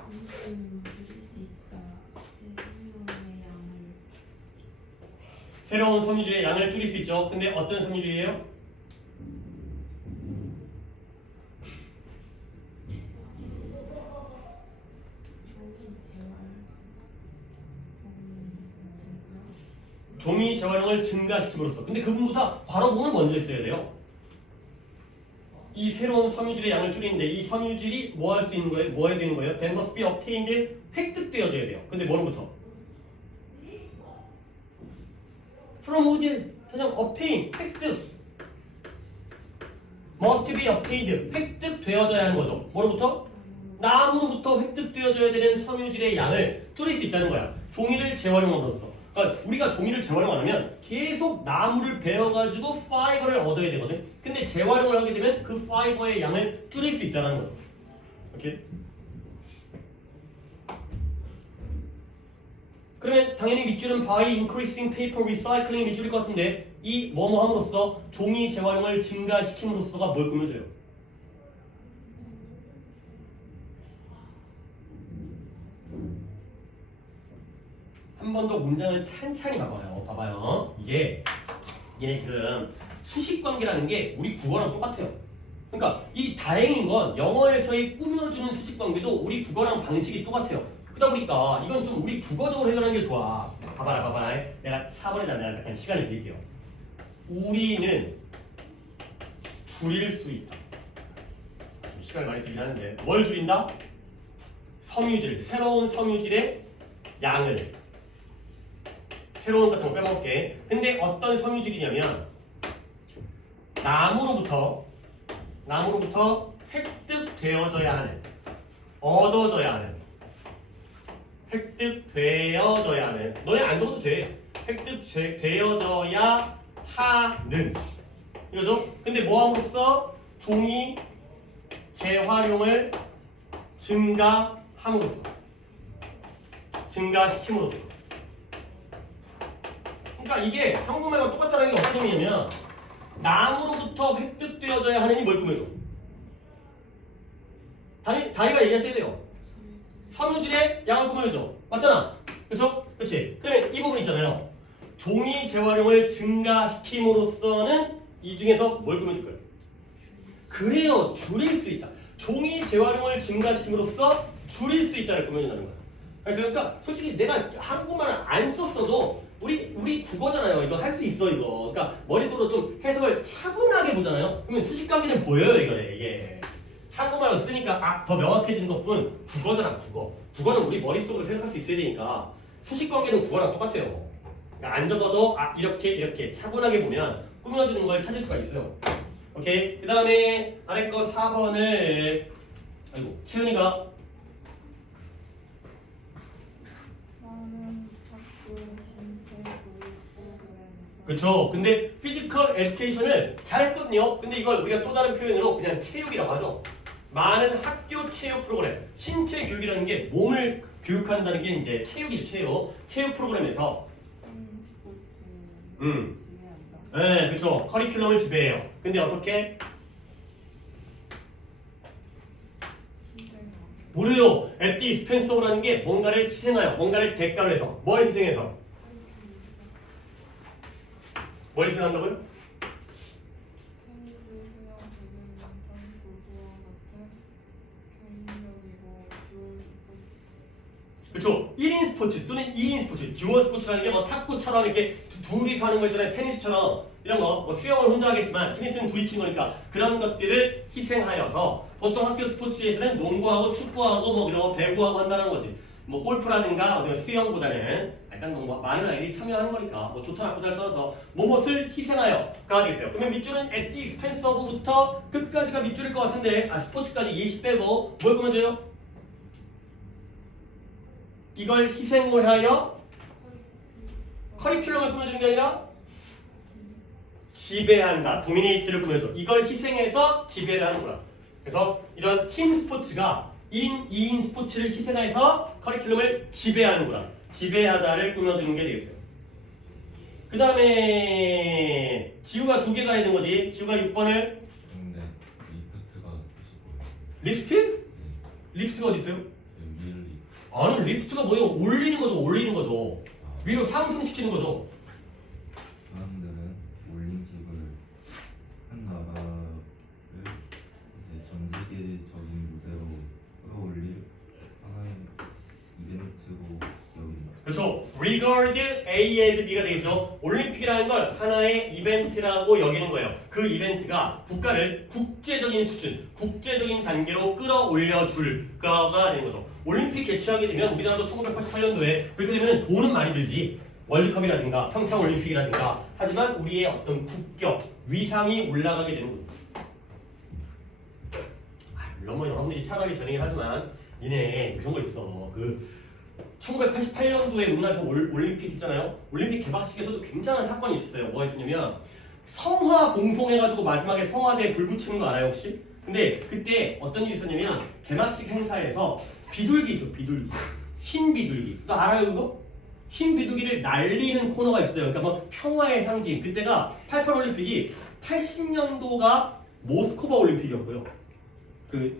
줄일 수 있다. 생명의 양을 새로운 섬유질의 양을 줄일 수 있죠. 근데 어떤 섬유질이에요? 종이 재활용을 증가시킴으로써. 근데 그 부분보다 괄호봉을 먼저 했어야 돼요. 이 새로운 섬유질의 양을 줄이는데 이 섬유질이 뭐 할 수 있는 거예요? 뭐 해야 되는 거예요? That must be obtained, 획득되어져야 돼요. 근데 뭐로부터? From wood, 그냥 obtain, 획득. Must be obtained, 획득되어져야 하는 거죠. 뭐로부터? 나무로부터 획득되어져야 되는 섬유질의 양을 줄일 수 있다는 거야. 종이를 재활용함으로써. 그러니까 우리가 종이를 재활용 안 하면 계속 나무를 베어가지고 파이버를 얻어야 되거든. 근데 재활용을 하게 되면 그 파이버의 양을 줄일 수 있다는 거죠. 오케이? 그러면 당연히 밑줄은 by increasing paper recycling 밑줄일 것 같은데 이 뭐뭐 함으로써 종이 재활용을 증가시킴으로써가 뭘 꾸며줘요? 한 번 더 문장을 찬찬히 봐봐요. 봐봐요. 얘네 지금 수식관계라는 게 우리 국어랑 똑같아요. 그러니까 이 다행인 건 영어에서의 꾸며주는 수식관계도 우리 국어랑 방식이 똑같아요. 그러다 보니까 이건 좀 우리 국어적으로 해결하는 게 좋아. 봐봐라. 내가 4번에다 내가 잠깐 시간을 드릴게요. 우리는 줄일 수 있다. 좀 시간을 많이 들긴 하는데 뭘 줄인다? 섬유질, 새로운 섬유질의 양을. 새로운 같은 거 빼먹을게. 근데 어떤 섬유질이냐면 나무로부터 획득되어져야 하는, 얻어져야 하는, 획득되어져야 하는. 너네 안 적어도 돼. 획득되어져야 하는 이거죠. 근데 뭐함으로써 종이 재활용을 증가시킴으로써. 그러니까 이게 한국말과 똑같다는 게 어떤 의미냐면 나무로부터 획득되어져야 하는이 뭘 꾸며줘? 다이가 얘기하셔야 돼요. 섬유질의 양을 꾸며줘. 맞잖아. 그렇죠? 그렇지? 그러면 이 부분 있잖아요. 종이 재활용을 증가시킴으로써는 이 중에서 뭘 꾸며줄 거예요? 그래요. 줄일 수 있다. 종이 재활용을 증가시킴으로써 줄일 수 있다를 꾸며준다는 거야. 그러니까 솔직히 내가 한국말을 안 썼어도 우리 국어잖아요. 이거 할 수 있어 이거. 그러니까 머릿속으로 좀 해석을 차분하게 보잖아요. 그러면 수식관계는 보여요 이거네 이게. 한국말로 쓰니까 더 명확해지는 것뿐 국어잖아 국어. 국어는 우리 머릿속으로 생각할 수 있어야 되니까 수식관계는 국어랑 똑같아요. 그러니까 안 적어도 이렇게 차분하게 보면 꾸며주는 걸 찾을 수가 있어요. 오케이. 그 다음에 아래 거 4번을 아이고 채은이가 나는 학교 신체 교육 프로그램. 그쵸. 근데 피지컬 에듀케이션을 잘했거든요. 근데 이걸 우리가 또 다른 표현으로 그냥 체육이라고 하죠. 많은 학교 체육 프로그램. 신체 교육이라는 게 몸을 교육한다는 게 이제 체육이죠. 체육 프로그램에서 스포츠 지배한다. 네, 그쵸. 커리큘럼을 지배해요. 근데 어떻게? 희생하고. 모르요. at the expense of라는 게 뭔가를 희생하여, 뭔가를 대가로 해서. 뭘 희생해서? 뭘 희생한다고요? 테니스, 수영, 배드민턴, 골프와 같은 개인적이고 듀얼 스포츠. 그쵸. 1인 스포츠 또는 2인 스포츠, 듀얼 스포츠라는 게 뭐 탁구처럼 이렇게 둘이서 하는 거 있잖아요. 테니스처럼 이런 거, 뭐 수영은 혼자 하겠지만 테니스는 둘이 치는 거니까 그런 것들을 희생하여서 보통 학교 스포츠에서는 농구하고 축구하고 뭐 이런 거 배구하고 한다는 거지. 뭐 골프라든가 어떤 수영보다는 약간 농구 많은 아이들이 참여하는 거니까 뭐 좋다 나쁘다를 떠나서 무엇을 희생하여가 되겠어요. 그러면 밑줄은 at the expense of부터 끝까지가 밑줄일 것 같은데 스포츠까지 예시 빼고 뭘 꾸며줘요? 이걸 희생을 하여 커리큘럼을 꾸며주는 게 아니라 지배한다. 도미네이트를 꾸며줘. 이걸 희생해서 지배를 하는구나. 그래서 이런 팀 스포츠가 1인, 2인 스포츠를 희생해서 커리큘럼을 지배하는구나. 지배하다를 꾸며주는 게 되겠어요. 그 다음에 지우가 2개가 있는 거지. 지우가 6번을 근데 리프트가 뜻이 리프트? 리프트가 어디 있어요? 뭐예요? 위를 아니 리프트가 뭐예요? 올리는 거죠. 올리는 거죠. 아, 위로 상승시키는 거죠. 사람들은 올림픽을 한 나라를 이제 전 세계적인 무대로 끌어올릴 하나의 이벤트로 여긴다. 그렇죠. regard A as B가 되겠죠. 올림픽이라는 걸 하나의 이벤트라고 여기는 거예요. 그 이벤트가 국가를 국제적인 수준, 국제적인 단계로 끌어올려 줄 거가 되는 거죠. 올림픽 개최하게 되면 우리나라도 1988년도에 그렇게 되면 돈은 많이 들지. 월드컵이라든가 평창올림픽이라든가 하지만 우리의 어떤 국격, 위상이 올라가게 되는 거죠. 물론 뭐 여러분들이 차라리 전행을 하지만 니네 그런 거 있어. 그 1988년도에 우리나라에서 올림픽 있잖아요. 올림픽 개막식에서도 굉장한 사건이 있었어요. 뭐가 있었냐면 성화 봉송해가지고 마지막에 성화대에 불 붙이는 거 알아요 혹시? 근데 그때 어떤 일이 있었냐면 개막식 행사에서 비둘기죠. 비둘기. 흰 비둘기. 너 알아요 그거? 흰 비둘기를 날리는 코너가 있어요. 그러니까 뭐 평화의 상징. 그때가 88올림픽이 80년도가 모스크바 올림픽이었고요. 그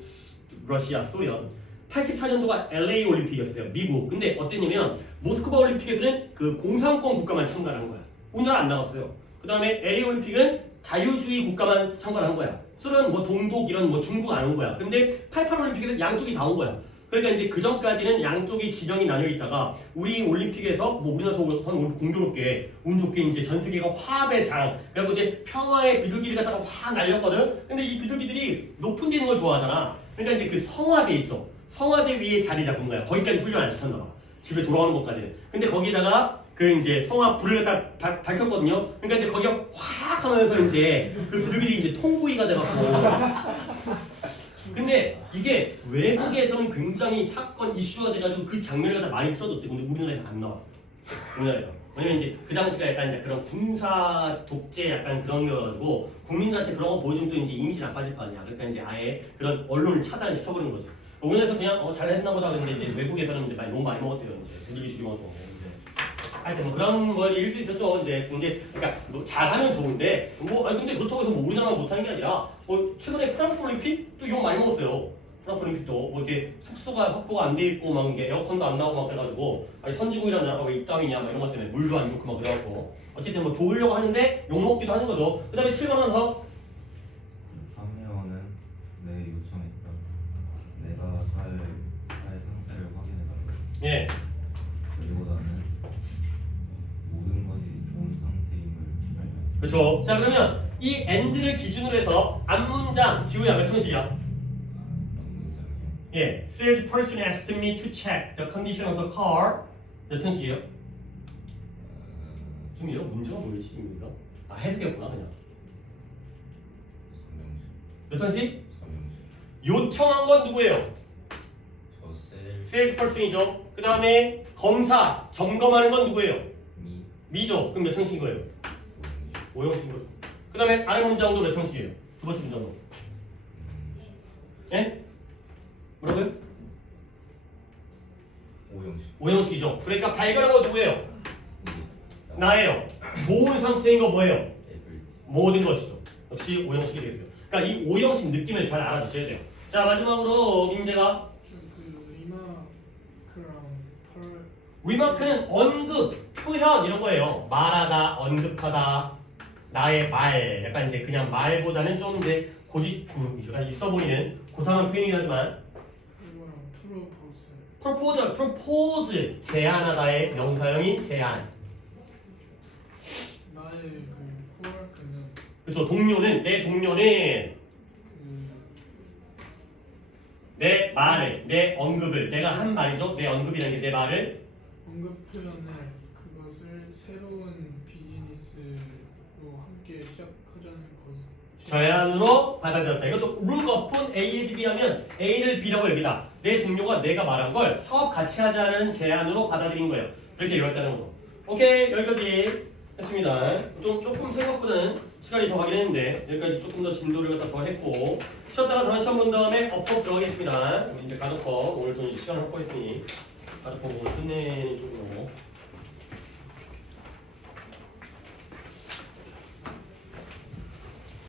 러시아, 소련. 84년도가 LA 올림픽이었어요. 미국. 근데 어땠냐면 모스크바 올림픽에서는 그 공산권 국가만 참가한 거야. 우리나라 안 나갔어요. 그 다음에 LA 올림픽은 자유주의 국가만 참가한 거야. 소련, 뭐 동독 이런 뭐 중국 안 온 거야. 근데 88올림픽에서 양쪽이 다 온 거야. 그러니까 이제 그 전까지는 양쪽이 진영이 나뉘어 있다가 우리 올림픽에서 뭐 우리나라도 공교롭게 운 좋게 이제 전 세계가 화합의 장 그래갖고 이제 평화의 비둘기를 갖다가 확 날렸거든. 근데 이 비둘기들이 높은 데 있는 걸 좋아하잖아. 그러니까 이제 그 성화대 있죠. 성화대 위에 자리 잡은 거야. 거기까지 훈련 안 시켰나 봐. 집에 돌아오는 것까지는. 근데 거기다가 그 이제 성화 불을 갖다 밝혔거든요. 그러니까 이제 거기가 확 하면서 이제 그 비둘기들이 이제 통구이가 돼갖고. 근데 이게 외국에서는 굉장히 사건 이슈가 돼가지고 그 장면을 갖다 많이 틀어줬대. 근데 우리나라에서 안 나왔어요. 우리나라에서. 왜냐면 이제 그 당시가 약간 이제 그런 군사 독재 약간 그런 거여가지고 국민들한테 그런 거 보여주면 또 이제 이미지 나빠질 거 아니야. 그러니까 이제 아예 그런 언론을 차단시켜버리는 거죠. 우리나라에서 그냥 잘했나 보다 근데 이제 외국에서는 이제 너무 많이 먹었대요. 이제 비둘기 죽이 먹었고. 하여튼 뭐 그런 뭐 일도 있었죠. 이제 그러니까 뭐 잘하면 좋은데 뭐 아니 근데 그렇다고 해서 뭐 우리나라만 못하는 게 아니라 뭐 최근에 프랑스 올림픽 또 욕 많이 먹었어요. 프랑스 올림픽도 뭐 이렇게 숙소가 확보가 안 돼 있고 막 이게 에어컨도 안 나오고 막 그래가지고 아니 선진국이라는 나라가 왜 이따위냐 막 이런 것 때문에 물도 안 좋고 막 그래갖고 어쨌든 뭐 좋으려고 하는데 욕 먹기도 하는 거죠. 그다음에 7번은 더 판매원은 내 요청했다. 내가 살 상태를 확인해달라. 예. 그리고 나는 모든 것이 좋은 상태임을 알면. 그렇죠. 자 그러면 이 and를 기준으로 해서 앞문장 지우야 몇 형식이야? 예, salesperson asked me to check the condition of the car. 몇 형식이에요? 지금 이거 문제가 뭐였지 지금 이거? 아 해석했구나 그냥. 몇 형식? 3형식. 요청한 건 누구예요? 저 셀. salesperson이죠. 그 다음에 검사, 점검하는 건 누구예요? 미 미죠. 그럼 몇 형식인 거예요? 5형식. 5형식인 거죠. 그 다음에 아래 문장도 몇 형식이에요? 두 번째 문장도. 예? 뭐라고요? 5형식. 5형식이죠. 그러니까 발견한 거 누구예요? 나예요. 좋은 상태인 거 뭐예요? 에블. 모든 것이죠. 역시 5형식이 되겠어요. 그러니까 이 5형식 느낌을 잘 알아두셔야 돼요. 자 마지막으로 민재가 그 리마크랑 펄 리마크는 언급, 표현 이런 거예요. 말하다, 언급하다, 나의 말. 약간 이제 그냥 말보다는 좀 이제 약간 있어 보이는 고상한 표현이긴 하지만 이거랑 프로포즈 프로포즈, 제안하다의 명사형인 제안. 나의 그 코워크는 그렇죠. 동료는 내 동료는 내 말을, 내 언급을, 내가 한 말이죠. 내 언급이라는 게 내 말을 언급 표현을 그것을 새로운 비즈니스로 함께 시작하자는 것. 제안으로 받아들였다. 이것도 look upon A as B 하면 A를 B라고 여기다. 내 동료가 내가 말한 걸 사업 같이 하자는 제안으로 받아들인 거예요. 그렇게 이루었다는 거죠. 오케이 여기까지 했습니다. 조금 생각보다는 시간이 더 가긴 했는데 여기까지 조금 더 진도를 갖다 더 했고 쉬었다가 다시 시험 본 다음에 업법 들어가겠습니다. 우리 이제 가족법 오늘 또 시간 확보했으니 가족법 오늘 끝내는 좀